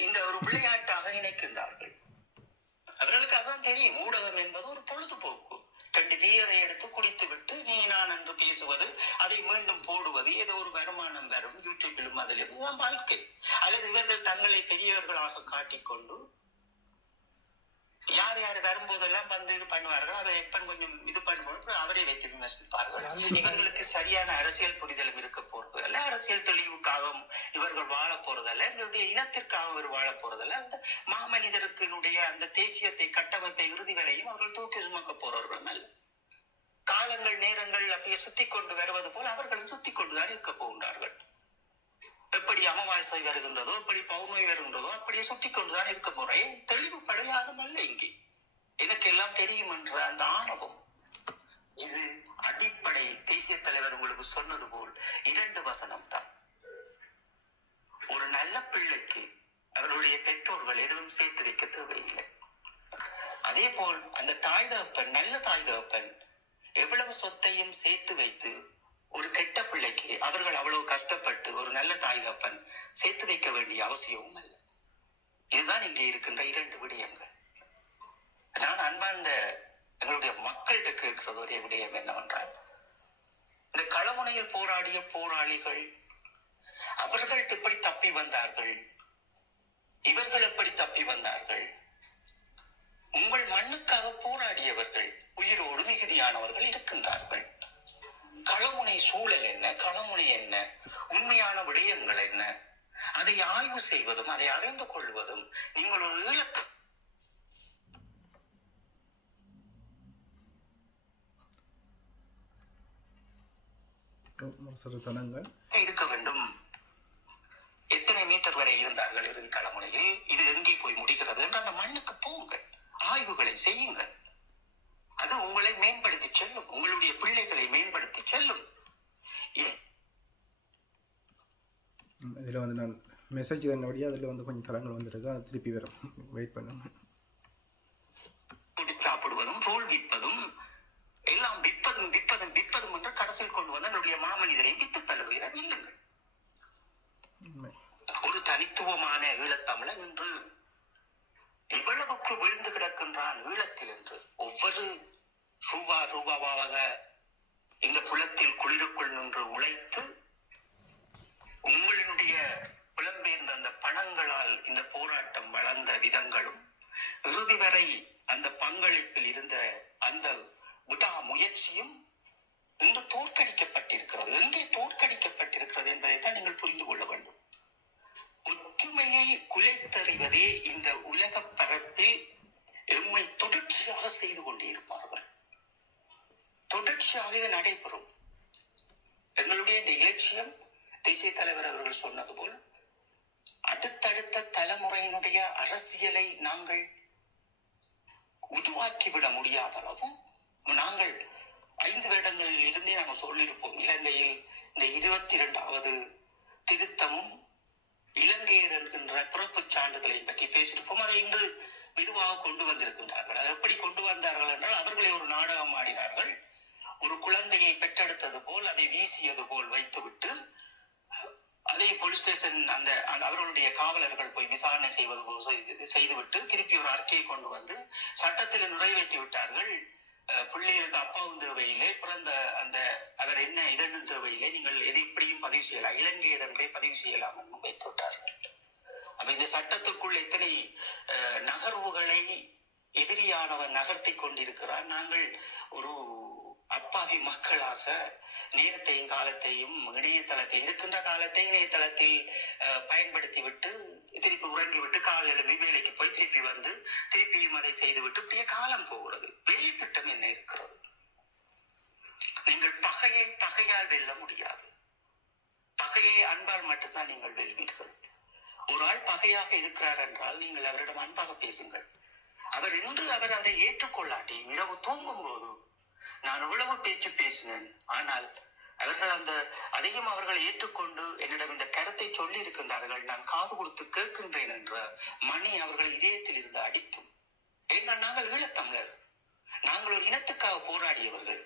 இந்த ஒரு விளையாட்டாக நினைக்கின்றார்கள். அவர்களுக்கு அதான் தெரியும், ஊடகம் என்பது ஒரு பொழுதுபோக்கு. 2 ஜீரை எடுத்து குடித்து விட்டு நீ நான் என்று பேசுவது, அதை மீண்டும் போடுவது, ஏதோ ஒரு வருமானம் வரும் யூடியூப்பிலும் அதிலும், இதுதான் வாழ்க்கை. அல்லது இவர்கள் தங்களை பெரியவர்களாக காட்டிக்கொண்டு யார் யார் வரும்போதெல்லாம் வந்து இது பண்ணுவார்கள், அவர் எப்ப கொஞ்சம் இது பண்ணும்போது அவரை வைத்து விமர்சிப்பார்கள். இவர்களுக்கு சரியான அரசியல் புரிதலும் இருக்க போறது அல்ல, அரசியல் தெளிவுக்காகவும் இவர்கள் வாழ போறதல்ல, எங்களுடைய இனத்திற்காக இவர் வாழ போறதல்ல, அந்த மாமனிதருக்கினுடைய அந்த தேசியத்தை கட்டமைப்பை இறுதி வரையும் அவர்கள் தூக்கி சுமக்க போறவர்களும் அல்ல. காலங்கள் நேரங்கள் அப்படியே சுத்தி கொண்டு வருவது போல் அவர்களும் சுத்தி கொண்டுதான் இருக்க போகின்றார்கள். எப்படி அமாவாசை வருகின்றதோ, எப்படி பௌர்ணமி வருகின்றதோ அப்படியே சுத்தி கொண்டுதான் இருக்க போறேன். தெளிவுபட யாரும் அல்ல இங்கே. எனக்கு எல்லாம் தெரியும் என்ற அந்த ஆணவம், இது அடிப்படை. தேசிய தலைவர் உங்களுக்கு சொன்னது போல் 2 வசனம் தான். ஒரு நல்ல பிள்ளைக்கு அவருடைய பெற்றோர்கள் எதுவும் சேர்த்து வைக்க தேவையில்லை. அதே போல் அந்த தாய் தகப்பன், நல்ல தாய் தகப்பன் எவ்வளவு சொத்தையும் சேர்த்து வைத்து ஒரு கெட்ட பிள்ளைக்கு அவர்கள் அவ்வளவு கஷ்டப்பட்டு ஒரு நல்ல தாய் தகப்பன் சேர்த்து வைக்க வேண்டிய அவசியமும் அல்ல. இதுதான் இங்கே இருக்கின்ற 2 விடயங்கள். நான் அன்பார்ந்த எங்களுடைய மக்கள்கிட்ட கேட்கிறது ஒரே விடயம் என்னவென்றால், இந்த களமுனையில் போராடிய போராளிகள் அவர்கள் எப்படி தப்பி வந்தார்கள், இவர்கள் எப்படி தப்பி வந்தார்கள்? உங்கள் மண்ணுக்காக போராடியவர்கள் உயிரோடு மிகுதியானவர்கள் இருக்கின்றார்கள். களமுனை சூழல் என்ன, களமுனை என்ன, உண்மையான விடயங்கள் என்ன, அதை ஆய்வு செய்வதும் அதை அறிந்து கொள்வதும் நீங்கள் ஒரு ஈழத்து இருக்க வேண்டும். எத்தனை மீட்டர் வரை இருந்தார்கள் இறுதி களமுனையில், இது எங்கே போய் முடிகிறது என்று அந்த மண்ணுக்கு போங்கள், ஆய்வுகளை செய்யுங்கள். அது உங்களை மேம்படுத்தி செல்லும், உங்களுடைய பிள்ளைகளை மேம்படுத்தி செல்லும். இதில் வந்து நான் மெசேஜ் தன்னபடியாக அதில் வந்து கொஞ்சம் தரங்கள் வந்துருக்கு, அதை திருப்பி வரும், வெயிட் பண்ணுங்க. சாப்பிடுவதும் ரோல் விற்பதும் எல்லாம் விற்பதும் விற்பதும் விற்பதும் என்று கடைசியில் கொண்டு வந்து என்னுடைய மாமனிதரை வித்து தள்ளுகிறார். இல்லைங்கள், ஒரு தனித்துவமான ஈழத்தமிழன் என்று எவ்வளவுக்கு விழுந்து கிடக்கின்றான் ஈழத்தில் என்று ஒவ்வொரு ரூபாவாக இந்த புலத்தில் குளிருக்குள் நின்று உழைத்து உங்களுடைய புலம்பெயர்ந்த அந்த பணங்களால் இந்த போராட்டம் வளர்ந்த விதங்களும் இறுதி வரை அந்த பங்களிப்பில் இருந்த அந்த விடா முயற்சியும் இன்று தோற்கடிக்கப்பட்டிருக்கிறது. எங்கே தோற்கடிக்கப்பட்டிருக்கிறது என்பதை தான் நீங்கள் புரிந்து கொள்ள வேண்டும். ஒற்றுமையை குலைத்தறிவதே இந்த உலக பரப்பில் எம்மை தொடர்ச்சியாக செய்து கொண்டே இருப்பார்கள். தொடர்ச்சியாக இது நடைபெறும். எங்களுடைய இந்த இலட்சியம் தேசிய தலைவர் அவர்கள் சொன்னது போல் அடுத்தடுத்த தலைமுறையினுடைய அரசியலை நாங்கள் உருவாக்கிவிட முடியாத அளவும் நாங்கள் 5 வருடங்களில் இருந்தே நாங்கள் சொல்லியிருப்போம். இலங்கையில் இந்த 22வது திருத்தமும் இலங்கையர் என்கின்ற பிறப்பு சான்றிதழை பற்றி பேசியிருப்போம். அதை இன்று மெதுவாக கொண்டு வந்திருக்கின்றார்கள். அதை எப்படி கொண்டு வந்தார்கள் என்றால், அவர்களை ஒரு நாடகம் ஆடினார்கள். ஒரு குழந்தையை பெற்றெடுத்தது போல் அதை வீசியது போல் வைத்துவிட்டு அதை போலீஸ் ஸ்டேஷன் அந்த அவர்களுடைய காவலர்கள் போய் விசாரணை செய்வது போல் செய்துவிட்டு திருப்பி ஒரு அறிக்கையை கொண்டு வந்து சட்டத்தில் நிறைவேற்றி விட்டார்கள். பிள்ளைகளுக்கு அப்பாவும் தேவையில்லை, பிறந்த அந்த அவர் என்ன இதனும் தேவையில்லை, நீங்கள் எதை எப்படியும் பதிவு செய்யலாம், இலங்கையர் என்றே பதிவு செய்யலாம் என்று வைத்து விட்டார்கள். அப்ப இந்த சட்டத்துக்குள் எத்தனை நகர்வுகளை எதிரியானவன் நகர்த்தி கொண்டிருக்கிறார். நாங்கள் ஒரு அப்பாவி மக்களாக நேரத்தையும் காலத்தையும் இணையதளத்தில் இருக்கின்ற காலத்தை இணையதளத்தில் பயன்படுத்தி விட்டு திருப்பி உறங்கிவிட்டு காலையில் எழுப்பி வேலைக்கு போய் திருப்பி வந்து திருப்பியும் அதை செய்துவிட்டு இப்படியே காலம் போகிறது. வேலை திட்டம் என்ன இருக்கிறது? நீங்கள் பகையை பகையால் வெல்ல முடியாது. பகையை அன்பால் மட்டும்தான் நீங்கள் வெல்வீர்கள். ஒரு ஆள் பகையாக இருக்கிறார் என்றால் நீங்கள் அவரிடம் அன்பாக பேசுங்கள். அவர் இன்று அவர் அதை ஏற்றுக்கொள்ளாட்டி இரவு தூங்கும் போது நான் இவ்வளவு பேச்சு பேசினேன், ஆனால் அவர்கள் அதையும் அவர்கள் ஏற்றுக்கொண்டு என்னிடம் இந்த கருத்தை சொல்லி இருக்கின்றார்கள், நான் காது கொடுத்து கேட்கின்றேன் என்ற மணி அவர்கள் இதயத்தில் இருந்து அடிக்கும். ஏன்னா நாங்கள் ஈழத்தமிழர், நாங்கள் ஒரு இனத்துக்காக போராடியவர்கள்.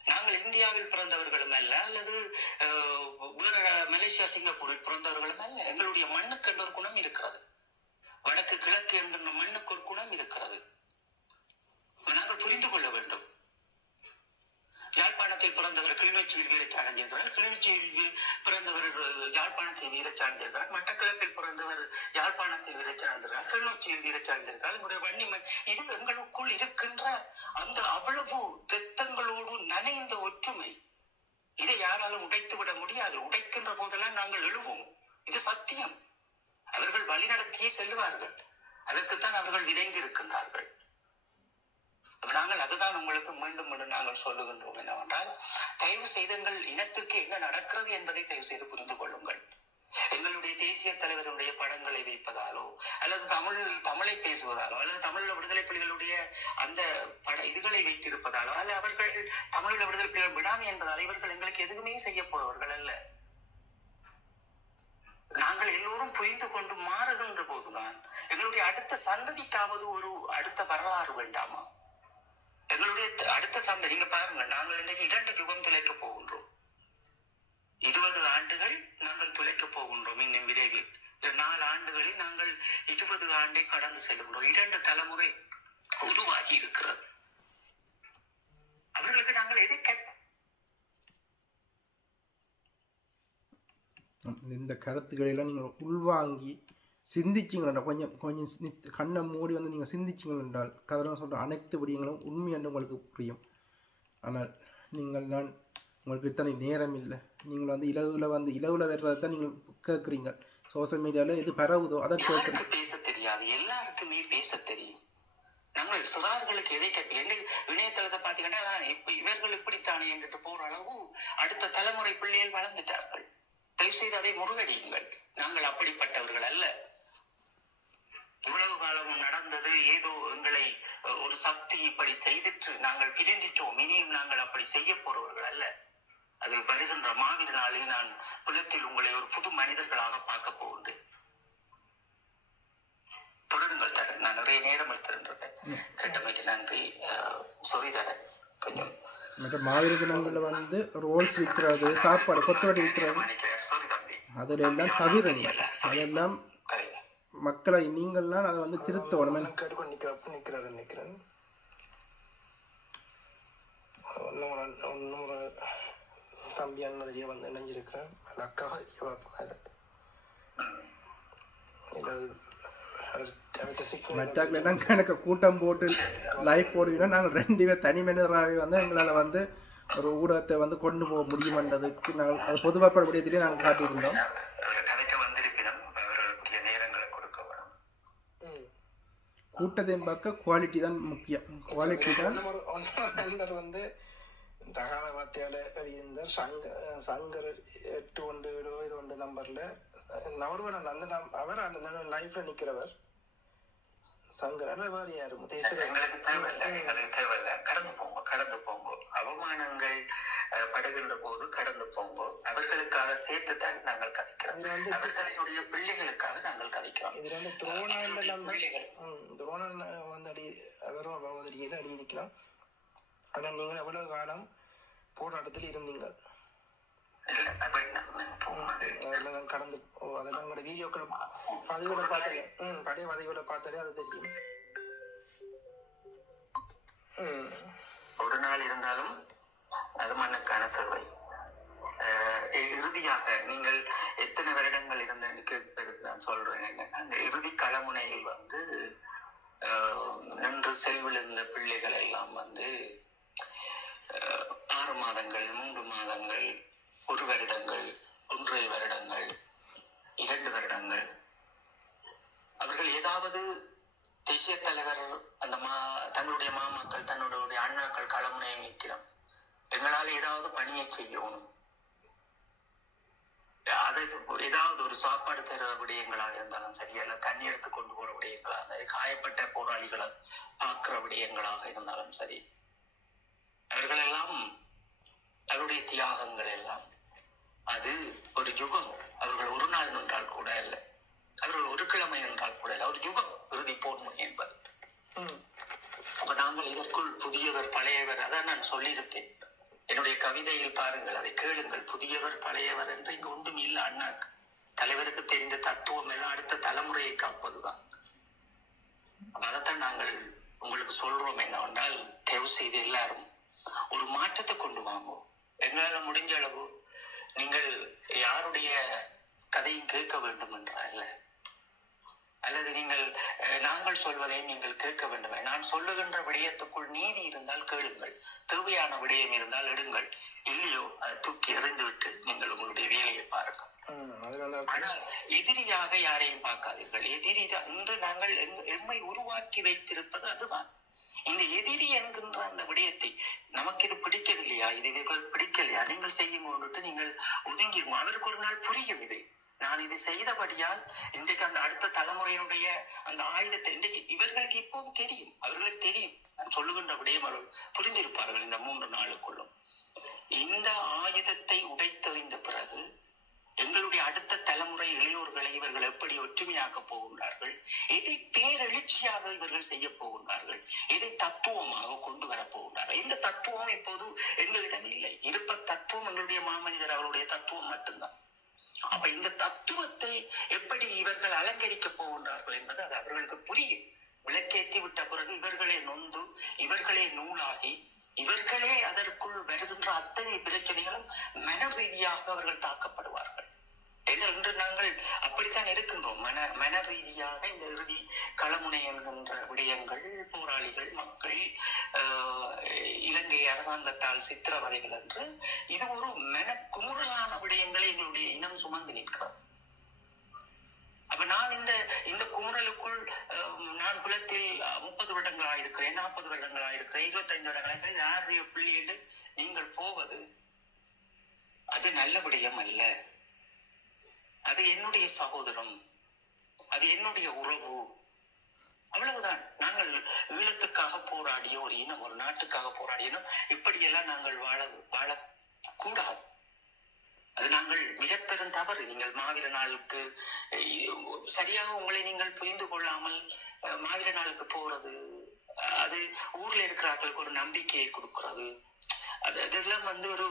நாங்கள் இந்தியாவில் பிறந்தவர்களும் அல்ல, அல்லது வேற மலேசியா சிங்கப்பூரில் பிறந்தவர்களும் அல்ல. எங்களுடைய மண்ணுக்கு என்ற ஒரு குணம் இருக்கிறது, வடக்கு கிழக்கு என்கின்ற மண்ணுக்கு ஒரு குணம் இருக்கிறது. நாங்கள் புரிந்து கொள்ள வேண்டும். யாழ்ப்பாணத்தில் பிறந்தவர் கிளிநொச்சியில் வீரச்சாடைஞ்சிருக்கிறார், கிளிநொச்சியில் பிறந்தவர் யாழ்ப்பாணத்தில் வீரச்சாடைஞ்சிருக்கிறார், மட்டக்களப்பில் பிறந்தவர் யாழ்ப்பாணத்தில் வீரச்சாடைந்திருக்கிறார், கிளிநொச்சியில் வீரச்சாடைந்திருக்கிறார். எங்களுடைய வன்னிமண் இது எங்களுக்குள் இருக்கின்ற அந்த அவ்வளவு தெத்தங்களோடு நனைந்த ஒற்றுமை. இதை யாராலும் உடைத்து விட முடியாது. உடைக்கின்ற போதெல்லாம் நாங்கள் எழுவோம், இது சத்தியம். அவர்கள் வழிநடத்தியே செல்வார்கள், அதற்குத்தான் அவர்கள் விதைந்து இருக்கின்றார்கள். நாங்கள் அதுதான் உங்களுக்கு மீண்டும் மீண்டும் நாங்கள் சொல்லுகின்றோம் என்னவென்றால், தயவு செய்து எங்கள் இனத்திற்கு என்ன நடக்கிறது என்பதை தயவு செய்து புரிந்து கொள்ளுங்கள். எங்களுடைய தேசிய தலைவருடைய படங்களை வைப்பதாலோ, அல்லது தமிழை பேசுவதாலோ, அல்லது தமிழ் விடுதலை புலிகளுடைய அந்த இதுகளை வைத்திருப்பதாலோ, அல்ல அவர்கள் தமிழ் விடுதலை புலிகள் விடாமை என்பதால் இவர்கள் எங்களுக்கு எதுவுமே செய்ய போறவர்கள் அல்ல. நாங்கள் எல்லோரும் புரிந்து கொண்டு மாறுகின்ற போதுதான் எங்களுடைய அடுத்த சந்ததிக்காவது ஒரு அடுத்த வரலாறு வேண்டாமா? எங்களுடைய அடுத்த சந்தை நீங்க பாருங்க, நாங்கள் இன்றைக்கு 2 யுகம் துளைக்க போகின்றோம். 20 ஆண்டுகள் நாங்கள் துளைக்க போகின்றோம். இன்னும் விரைவில் 4 ஆண்டுகளில் நாங்கள் 20 ஆண்டை கடந்து செல்கின்றோம். 2 தலைமுறை உருவாகி இருக்கிறது. அவர்களுக்கு நாங்கள் எதை இந்த கருத்துக்களெல்லாம் நீங்கள் உள்வாங்கி சிந்திச்சிங்களா, கொஞ்சம் கொஞ்சம் கண்ணை மூடி வந்து நீங்கள் சிந்திச்சிங்கள் என்றால் கதெல்லாம் சொல்கிற அனைத்து விடயங்களும் உண்மை என்று உங்களுக்கு புரியும். ஆனால் நீங்கள் உங்களுக்கு இத்தனை நேரம் இல்லை. நீங்கள் வந்து இலவில் வர்றதை தான் நீங்கள் கேட்குறீங்க. சோசியல் மீடியாவில் எது பரவுதோ அதை கேட்குறீங்க. பேச தெரியாது, எல்லாருக்குமே பேச தெரியும். நாங்கள் சிறார்களுக்கு எதை கேட்பீங்க? இணையதளத்தை பார்த்தீங்கன்னா இவர்கள் இப்படித்தானே என்று போற அளவு அடுத்த தலைமுறை பிள்ளைகள் வளர்ந்துட்டார்கள். தயவு செய்து அதை முருகடியுங்கள். நாங்கள் அப்படிப்பட்டவர்கள் அல்ல. இவ்வளவு காலமும் நடந்தது ஏதோ எங்களை ஒரு சக்தி இப்படி செய்துட்டு நாங்கள் பிரிந்திட்டோம், இனியும் நாங்கள் அப்படி செய்ய போறவர்கள் அல்ல. அது வருகின்ற மாவீர நாளில் நான் புலத்தில் உங்களை ஒரு புது மனிதர்களாக பார்க்க போகின்றேன். தொடருங்கள் தரேன், நான் நிறைய நேரம் எடுத்திருந்தேன். கேட்டமைக்கு நன்றி. சொல்லித்தரேன் கொஞ்சம். மாவீர தினங்களில் வந்து ரோல்ஸ் விற்கிறது, சாப்பாடு கொத்தவரை விற்கிறது, அதில் எல்லாம் தவிரங்க. அதெல்லாம் மக்களை நீங்கள்லாம் அதை வந்து திருத்தணும். நிற்கிறேன் இன்னொரு தம்பி அண்ணதையே வந்து இணைஞ்சிருக்கிறேன். அக்காவை மற்றாக்கெல்லாம் கணக்கு கூட்டம் போட்டு லைவ் போடுவீங்கன்னா நாங்கள் 2 பேர் தனி மனிதராகவே வந்து எங்களால் வந்து ஒரு ஊடகத்தை வந்து கொண்டு போக முடியுமன்றதுக்கு நாங்கள் அது பொதுவாக விடயத்திலே நாங்கள் காட்டியிருந்தோம். கூட்டத்தையும் பார்க்க குவாலிட்டி தான் முக்கியம். குவாலிட்டி தான் நண்பர் வந்து தகாத வார்த்தையால் எழுதியிருந்தார். சங்கர் 817 நம்பரில் நவர்வன் அந்த அவர் அந்த லைஃப்பில் நிற்கிறவர் சங்கர். வேறு யாரும் எங்களுக்கு தேவையில்லை. கடந்து போங்க. அவமானங்கள் படுகின்ற போது கடந்து போங்க. அவர்களுக்காக சேர்த்துத்தான் நாங்கள் கதைக்கிறோம். அவர்களுடைய பிள்ளைகளுக்காக நாங்கள் கதைக்கிறோம். இதுல வந்து துரோணன் வந்து அவரும் பகவதியில் அடி நிற்கலாம். ஆனால் நீங்கள் எவ்வளவு காலம் போராட்டத்தில் இருந்தீங்க? அதெல்லாம் கடந்து அதெல்லாம் உங்களோட வீடியோக்கள் பதிவுகளை பார்த்தாலே பழைய பதிவுகளை பார்த்தாலே அது தெரியும். ஒரு நாள் இருந்தாலும் அது மண்ணுக்கான சேவை. இறுதியாக நீங்கள் எத்தனை வருடங்கள் இருந்தேன்னு நான் சொல்றேன். அந்த இறுதி களமுனையில் வந்து நின்று செல்விழுந்த பிள்ளைகள் எல்லாம் வந்து 6 மாதங்கள் 3 மாதங்கள் 1 வருடங்கள் 1.5 வருடங்கள் 2 வருடங்கள் அவர்கள் ஏதாவது தேசிய தலைவர் அந்த தங்களுடைய மாமாக்கள் தன்னுடைய அண்ணாக்கள் களமுனையை நிற்கிறோம், எங்களால் ஏதாவது பணியை செய்யணும், அதை ஏதாவது ஒரு சாப்பாடு தர விடயங்களாக இருந்தாலும் சரி, அல்ல தண்ணி எடுத்து கொண்டு போற விடயங்களாக, காயப்பட்ட போராளிகளை பார்க்கிற விடயங்களாக இருந்தாலும் சரி, அவர்களெல்லாம் அவருடைய தியாகங்கள் எல்லாம் அது ஒரு யுகம். அவர்கள் ஒரு நாள் நின்றால் கூட இல்லை, அவர்கள் ஒரு கிழமை நின்றால் கூட இல்லை, ஒரு யுகம் இறுதி போர்முனை என்பது. அப்ப நாங்கள் இதற்குள் புதியவர் பழையவர், அதான் நான் சொல்லியிருப்பேன் என்னுடைய கவிதையில், பாருங்கள், அதை கேளுங்கள். புதியவர் பழையவர் என்று இங்கு ஒன்றும் இல்லை. அண்ணாக்கு தலைவருக்கு தெரிந்த தத்துவம் எல்லாம் அடுத்த தலைமுறையை காப்பதுதான். அதைத்தான் நாங்கள் உங்களுக்கு சொல்றோம். என்னவென்றால், தேர்வு செய்து எல்லாரும் ஒரு மாற்றத்தை கொண்டு வாங்குவோம். எங்களால் முடிஞ்ச அளவு நீங்கள் யாருடைய கதையும் கேட்க வேண்டும் என்றா இல்லை, அல்லது நீங்கள் நாங்கள் சொல்வதை நீங்கள் கேட்க வேண்டுமே. நான் சொல்லுகின்ற விடயத்துக்குள் நீதி இருந்தால் கேளுங்கள், தேவையான விடயம் இருந்தால் எடுங்கள், இல்லையோ அதை தூக்கி எறிந்துவிட்டு நீங்கள் உங்களுடைய வேலையை பாருங்கள். ஆனால் எதிரியாக யாரையும் பார்க்காதீர்கள். எதிரி தான் இன்று நாங்கள் எம்மை உருவாக்கி வைத்திருப்பது அதுதான். இந்த எதிரி என்கின்ற அந்த விடயத்தை, நமக்கு இது பிடிக்கவில்லையா, இது பிடிக்கலையா, நீங்கள் செய்யும் கொண்டுட்டு நீங்கள் ஒதுங்கிடும். அவருக்கு ஒரு நாள் புரியும், இது நான் இது செய்தபடியால் இன்றைக்கு அந்த அடுத்த தலைமுறையினுடைய அந்த ஆயுதத்தை இன்றைக்கு இவர்களுக்கு இப்போது தெரியும், அவர்களுக்கு தெரியும். நான் சொல்லுகின்ற விடயம் அவர்கள் புரிந்திருப்பார்கள். இந்த 3 நாளுக்குள்ளும் இந்த ஆயுதத்தை உடைத்தெறிந்த பிறகு எங்களுடைய அடுத்த தலைமுறை இளையோர்களை இவர்கள் எப்படி ஒற்றுமையாக்க போகின்றார்கள், எதை பேரெழுச்சியாக இவர்கள் செய்ய போகின்றார்கள், எதை தத்துவமாக கொண்டு வர போகின்றார்கள். இந்த தத்துவம் இப்போது எங்களிடம் இல்லை. இருப்ப தத்துவம் எங்களுடைய மாமனிதர் அவருடைய தத்துவம் மட்டும்தான். அப்ப இந்த தத்துவத்தை எப்படி இவர்கள் அலங்கரிக்க போகின்றார்கள் என்பது அது அவர்களுக்கு புரியும். விளக்கேற்றி விட்ட பிறகு இவர்களே நொந்து, இவர்களே நூலாகி, இவர்களே அதற்குள் வருகின்ற அத்தனை பிரச்சனைகளும் மன ரீதியாக அவர்கள் தாக்கப்படுவார்கள். இன்று நாங்கள் அப்படித்தான் இருக்கின்றோம். மன ரீதியாக இந்த இறுதி களமுனை என்கின்ற விடயங்கள், போராளிகள், மக்கள், இலங்கை அரசாங்கத்தால் சித்திரவதைகள் என்று இது ஒரு மனக்குமுறலான விடயங்களை எங்களுடைய இனம் சுமந்து நிற்கிறது. அப்ப நான் இந்த குமுறலுக்குள் நான் குலத்தில் 30 வருடங்களாயிருக்கிறேன், 40 வருடங்களாயிருக்கிறேன், 25 வருடங்களாயிருக்கிறேன், இது யாருடைய பிள்ளை என்று நீங்கள் போவது அது நல்ல விடயம் அல்ல. அது என்னுடைய சகோதரம், அது என்னுடைய உறவு, அவ்வளவுதான். நாங்கள் ஈழத்துக்காக போராடிய ஒரு இனம், ஒரு நாட்டுக்காக போராடிய இனம், இப்படியெல்லாம் நாங்கள் வாழக்கூடாது. அது நாங்கள் மிக பெரும் தவறு. நீங்கள் மாவீர நாளுக்கு சரியாக உங்களை நீங்கள் புரிந்து கொள்ளாமல் மாவீர நாளுக்கு போறது, அது ஊர்ல இருக்கிறார்களுக்கு ஒரு நம்பிக்கையை கொடுக்கிறது. அதெல்லாம் ஒரு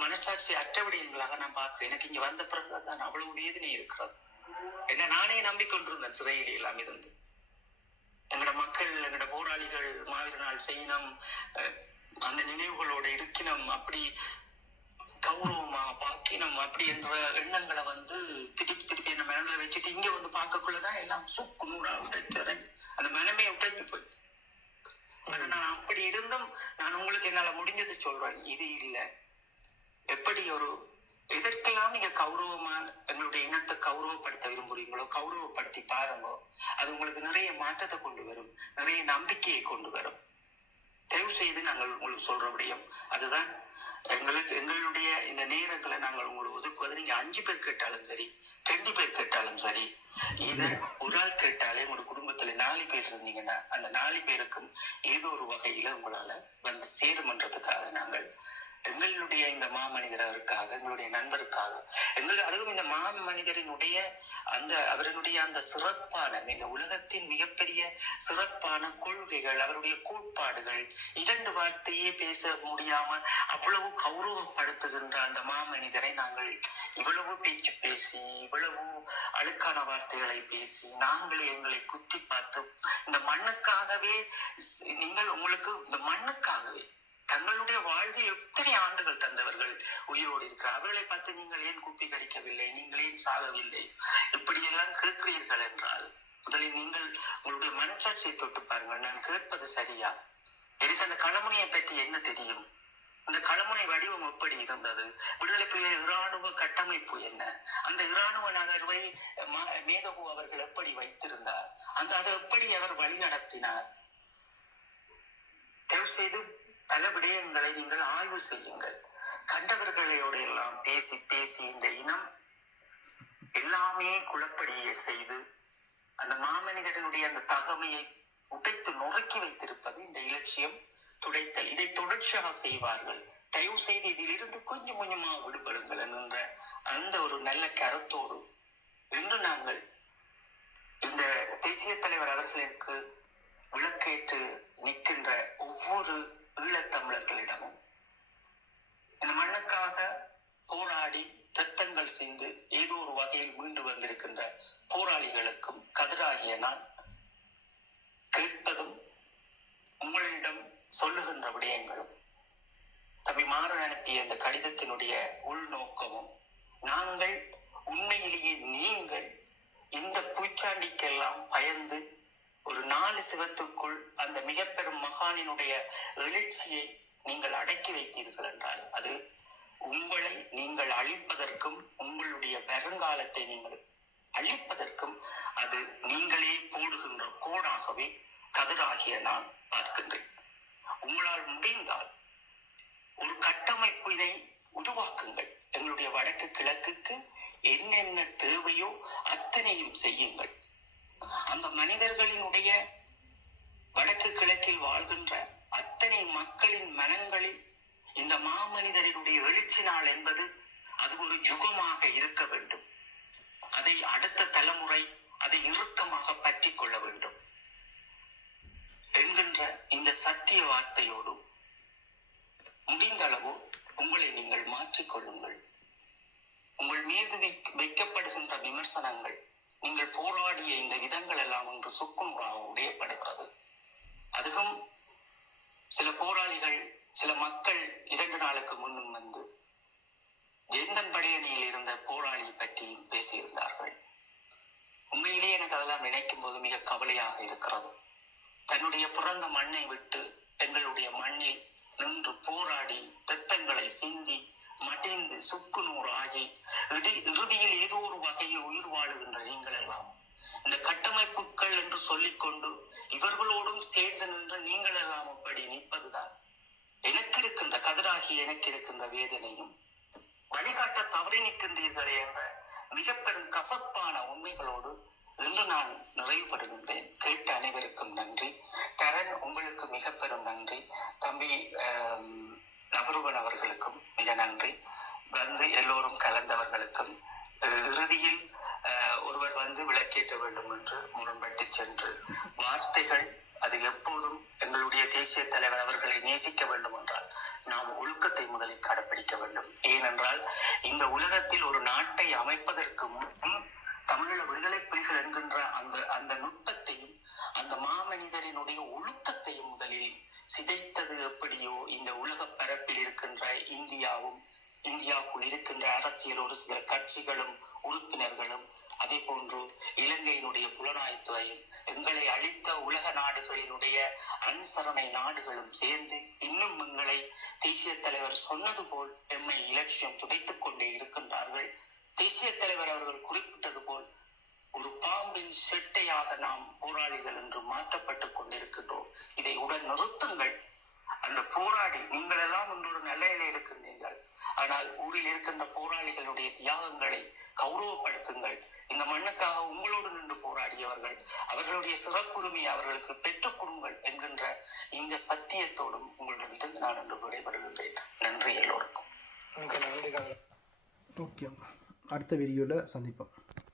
மனசாட்சி அற்ற விடயங்களாக நான் பார்க்கிறேன். எனக்கு இங்க வந்த பிறகுதான் அவ்வளவு வேதனை இருக்கிறது. என்ன நானே நம்பிக்கொண்டிருந்தேன் சிறையிலே எல்லாம் இருந்து. எங்கட மக்கள், எங்கட போராளிகள் மாவீர நாள் செய்யணும், அந்த நினைவுகளோட இருக்கணும், அப்படி கௌரவமா பாக்கினம் அப்படி என்ற எண்ணங்களை திருப்பி என்ன மனதில் வச்சுட்டு இங்க பார்க்கக்குள்ளதான் எல்லாம் சுக்கு நூறா உடைச்சு அந்த மனமே உடைஞ்சு போய். ஆனா நான் அப்படி இருந்தும் நான் உங்களுக்கு என்னால முடிஞ்சது சொல்றேன். இது இல்லை, எப்படி எதற்கெல்லாம் நீங்க கௌரவமான எங்களுடைய இனத்தை கௌரவப்படுத்த விரும்புறீங்களோ கௌரவப்படுத்தி பாருங்க. அது உங்களுக்கு நிறைய மாற்றத்தை கொண்டு வரும், நிறைய நம்பிக்கையை கொண்டு வரும். தயவு செய்து நாங்கள் உங்களுக்கு சொல்ற விடயம் அதுதான். எங்களுடைய இந்த நேரங்களை நாங்கள் உங்களுக்கு ஒதுக்குவது, நீங்க 5 பேர் கேட்டாலும் சரி, 2 பேர் கேட்டாலும் சரி, இத ஒரு ஆள் கேட்டாலே உங்களோட குடும்பத்துல 4 பேர் இருந்தீங்கன்னா அந்த 4 பேருக்கும் ஏதோ ஒரு வகையில உங்களால சேருமன்றதுக்காக நாங்கள் எங்களுடைய இந்த மாமனிதருக்காக, எங்களுடைய நண்பருக்காக, அதுவும் இந்த மாமனிதரினுடைய அவருடைய அந்த சிறப்பான, இந்த உலகத்தின் மிகப்பெரிய சிறப்பான கொள்கைகள், அவருடைய கோட்பாடுகள், 2 வார்த்தையே பேச முடியாமல் அவ்வளவு கௌரவப்படுத்துகின்ற அந்த மாமனிதரை நாங்கள் இவ்வளவு பேச்சு பேசி, இவ்வளவு அழுக்கான வார்த்தைகளை பேசி, நாங்களே எங்களை குத்தி பார்த்து, இந்த மண்ணுக்காகவே உங்களுக்கு இந்த மண்ணுக்காகவே தங்களுடைய வாழ்வு எத்தனை ஆண்டுகள் தந்தவர்கள் உயிரோடு இருக்கிறார். அவர்களை பார்த்து நீங்கள் ஏன் குப்பி கடிக்கவில்லை, நீங்கள் ஏன் சாகவில்லை, இப்படியெல்லாம் கேட்கிறீர்கள் என்றால் முதலில் நீங்கள் உங்களுடைய மனச்சாட்சியை தொட்டு பாருங்கள். நான் கேட்பது சரியா? எனக்கு அந்த களமுனையை பற்றி என்ன தெரியும்? இந்த களமுனை வடிவம் எப்படி இருந்தது? விடுதலை புலிகள் இராணுவ கட்டமைப்பு என்ன? அந்த இராணுவ நகர்வை மேதகு அவர்கள் எப்படி வைத்திருந்தார்? அதை எப்படி அவர் வழி நடத்தினார்? தயவு செய்து பல விடயங்களை நீங்கள் ஆய்வு செய்யுங்கள். கண்டவர்களோடு எல்லாம் பேசி பேசி இந்த இனம் எல்லாமே குழப்படியை செய்து அந்த மாமனிதனுடைய அந்த தகமையை உடைத்து நொறுக்கி வைத்திருப்பது இந்த இலட்சியம் துடைத்தல். இதை தொடர்ச்சியாக செய்வார்கள். தயவு செய்து இதிலிருந்து கொஞ்சம் கொஞ்சமாக விடுபடுங்கள் என்கின்ற அந்த ஒரு நல்ல கருத்தோடு இன்று நாங்கள் இந்த தேசிய தலைவர் அவர்களுக்கு விளக்கேற்று நிற்கின்ற ஒவ்வொரு ஈழத்தமிழர்களிடமும் இந்த மண்ணுக்காக போராடி திட்டங்கள் செய்து ஏதோ ஒரு வகையில் மீண்டு வந்திருக்கின்ற போராளிகளுக்கும் கதிராகிய நான் கேட்பதும் உங்களிடம் சொல்லுகின்ற விடயங்களும் தம்பி மாறன் அனுப்பிய இந்த கடிதத்தினுடைய உள்நோக்கமும் நாங்கள் உண்மையிலேயே நீங்கள் இந்த பூச்சாண்டிக்கெல்லாம் பயந்து ஒரு 4 சிவத்துக்குள் அந்த மிக பெரும் மகானினுடைய எழுச்சியை நீங்கள் அடக்கி வைத்தீர்கள் என்றால் அது உங்களை நீங்கள் அழிப்பதற்கும் உங்களுடைய வருங்காலத்தை நீங்கள் அழிப்பதற்கும் அது நீங்களே போடுகின்ற கோடாகவே கதிராகிய நான் பார்க்கின்றேன். உங்களால் முடிந்தால் ஒரு கட்டமைப்பினை உருவாக்குங்கள். எங்களுடைய வடக்கு கிழக்குக்கு என்னென்ன தேவையோ அத்தனையும் செய்யுங்கள். அந்த மனிதர்களினுடைய வடக்கு கிழக்கில் வாழ்கின்ற அத்தனை மக்களின் மனங்களில் இந்த மாமனிதரினுடைய எழுச்சி நாள் என்பது அது ஒரு யுகமாக இருக்க வேண்டும். அதை அடுத்த தலைமுறை அதை இறுக்கமாக பற்றி கொள்ள வேண்டும் என்கின்ற இந்த சத்திய வார்த்தையோடு முடிந்த அளவு உங்களை நீங்கள் மாற்றிக்கொள்ளுங்கள். உங்கள் மீது வைக்கப்படுகின்ற விமர்சனங்கள் நீங்கள் போராடிய இந்த விதங்கள் எல்லாம் ஒன்று சுக்குநூறாக உடையப்படுகிறது. அதுவும் சில போராளிகள் சில மக்கள் 2 நாளுக்கு முன்னும் வந்து ஜெயந்தன் படையணியில் இருந்த போராளியை பற்றி பேசியிருந்தார்கள். உண்மையிலே எனக்கு அதெல்லாம் நினைக்கும் போது மிக கவலையாக இருக்கிறது. தன்னுடைய பிறந்த மண்ணை விட்டு எங்களுடைய மண்ணில் நின்று போராடி ரத்தங்களை சிந்தி மடிந்து சுக்குநூறு ஆகி இறுதியில் ஏதோ ஒரு வகையில் உயிர் வாழுகின்ற நீங்கள் எல்லாம் இந்த கட்டமைப்புகள் என்று சொல்லிக்கொண்டு இவர்களோடும் சேர்ந்து நின்று நீங்கள் எல்லாம் அப்படி நிற்பதுதான் எனக்கு இருக்கின்ற கதிராகி எனக்கு இருக்கின்ற வேதனையும் வழிகாட்ட தவறி நிற்கின்றீர்களே என்ற மிக பெரும் கசப்பான உண்மைகளோடு இன்று நான் நிறைவுபடுகின்றேன். கேட்ட அனைவருக்கும் நன்றி. தரன் உங்களுக்கு மிக பெரும் நன்றி. தம்பி நவருவன் அவர்களுக்கும் மிக நன்றி. வந்து எல்லோரும் கலந்தவர்களுக்கும் இறுதியில் ஒருவர் வந்து விளக்கேற்ற வேண்டும் என்று முரண்பட்டு சென்று வார்த்தைகள் அது எப்போதும் எங்களுடைய தேசிய தலைவர் அவர்களை நேசிக்க வேண்டும் என்றால் நாம் ஒழுக்கத்தை முதலில் கடைபிடிக்க வேண்டும். ஏனென்றால் இந்த உலகத்தில் ஒரு நாட்டை அமைப்பதற்கு முன் தமிழீழ விடுதலை புலிகள் என்கின்ற அந்த நுட்பத்தையும் அந்த மாமனிதரினுடைய ஒழுக்கத்தையும் முதலில் சிதைத்தது எப்படியோ இந்த உலக பரப்பில் இருக்கின்ற இந்தியாவுக்குள் இருக்கின்ற அரசியல் ஒரு சில கட்சிகளும் உறுப்பினர்களும் அதே போன்று இலங்கையினுடைய புலனாய்த்துறையும் எங்களை அளித்த உலக நாடுகளினுடைய அனுசரணை நாடுகளும் சேர்ந்து இன்னும் எங்களை தேசிய தலைவர் சொன்னது போல் எம்மை இலட்சியம் துடைத்துக் கொண்டே இருக்கின்றார்கள். தேசிய தலைவர் அவர்கள் குறிப்பிட்டது போல் ஒரு பாம்பின் செட்டையாக நாம் போராளிகள் என்று மாற்றப்பட்டுக் கொண்டிருக்கின்றோம். இதை உடன் நிறுத்துங்கள். அந்த போராடி நீங்கள் எல்லாம் ஒன்றொரு நிலையில இருக்கின்றீர்கள். ஆனால் ஊரில் இருக்கின்ற போராளிகளுடைய தியாகங்களை கௌரவப்படுத்துங்கள். இந்த மண்ணுக்காக உங்களோடு நின்று போராடியவர்கள் அவர்களுடைய சிறப்புரிமையை அவர்களுக்கு பெற்றுக் கொடுங்கள் என்கின்ற இந்த சத்தியத்தோடும் உங்களிடம் இருந்து நான் என்று விடைபெறுகின்றேன். நன்றி எல்லோருக்கும். ஓகே, அடுத்த வீடியோவில் சந்திப்போம்.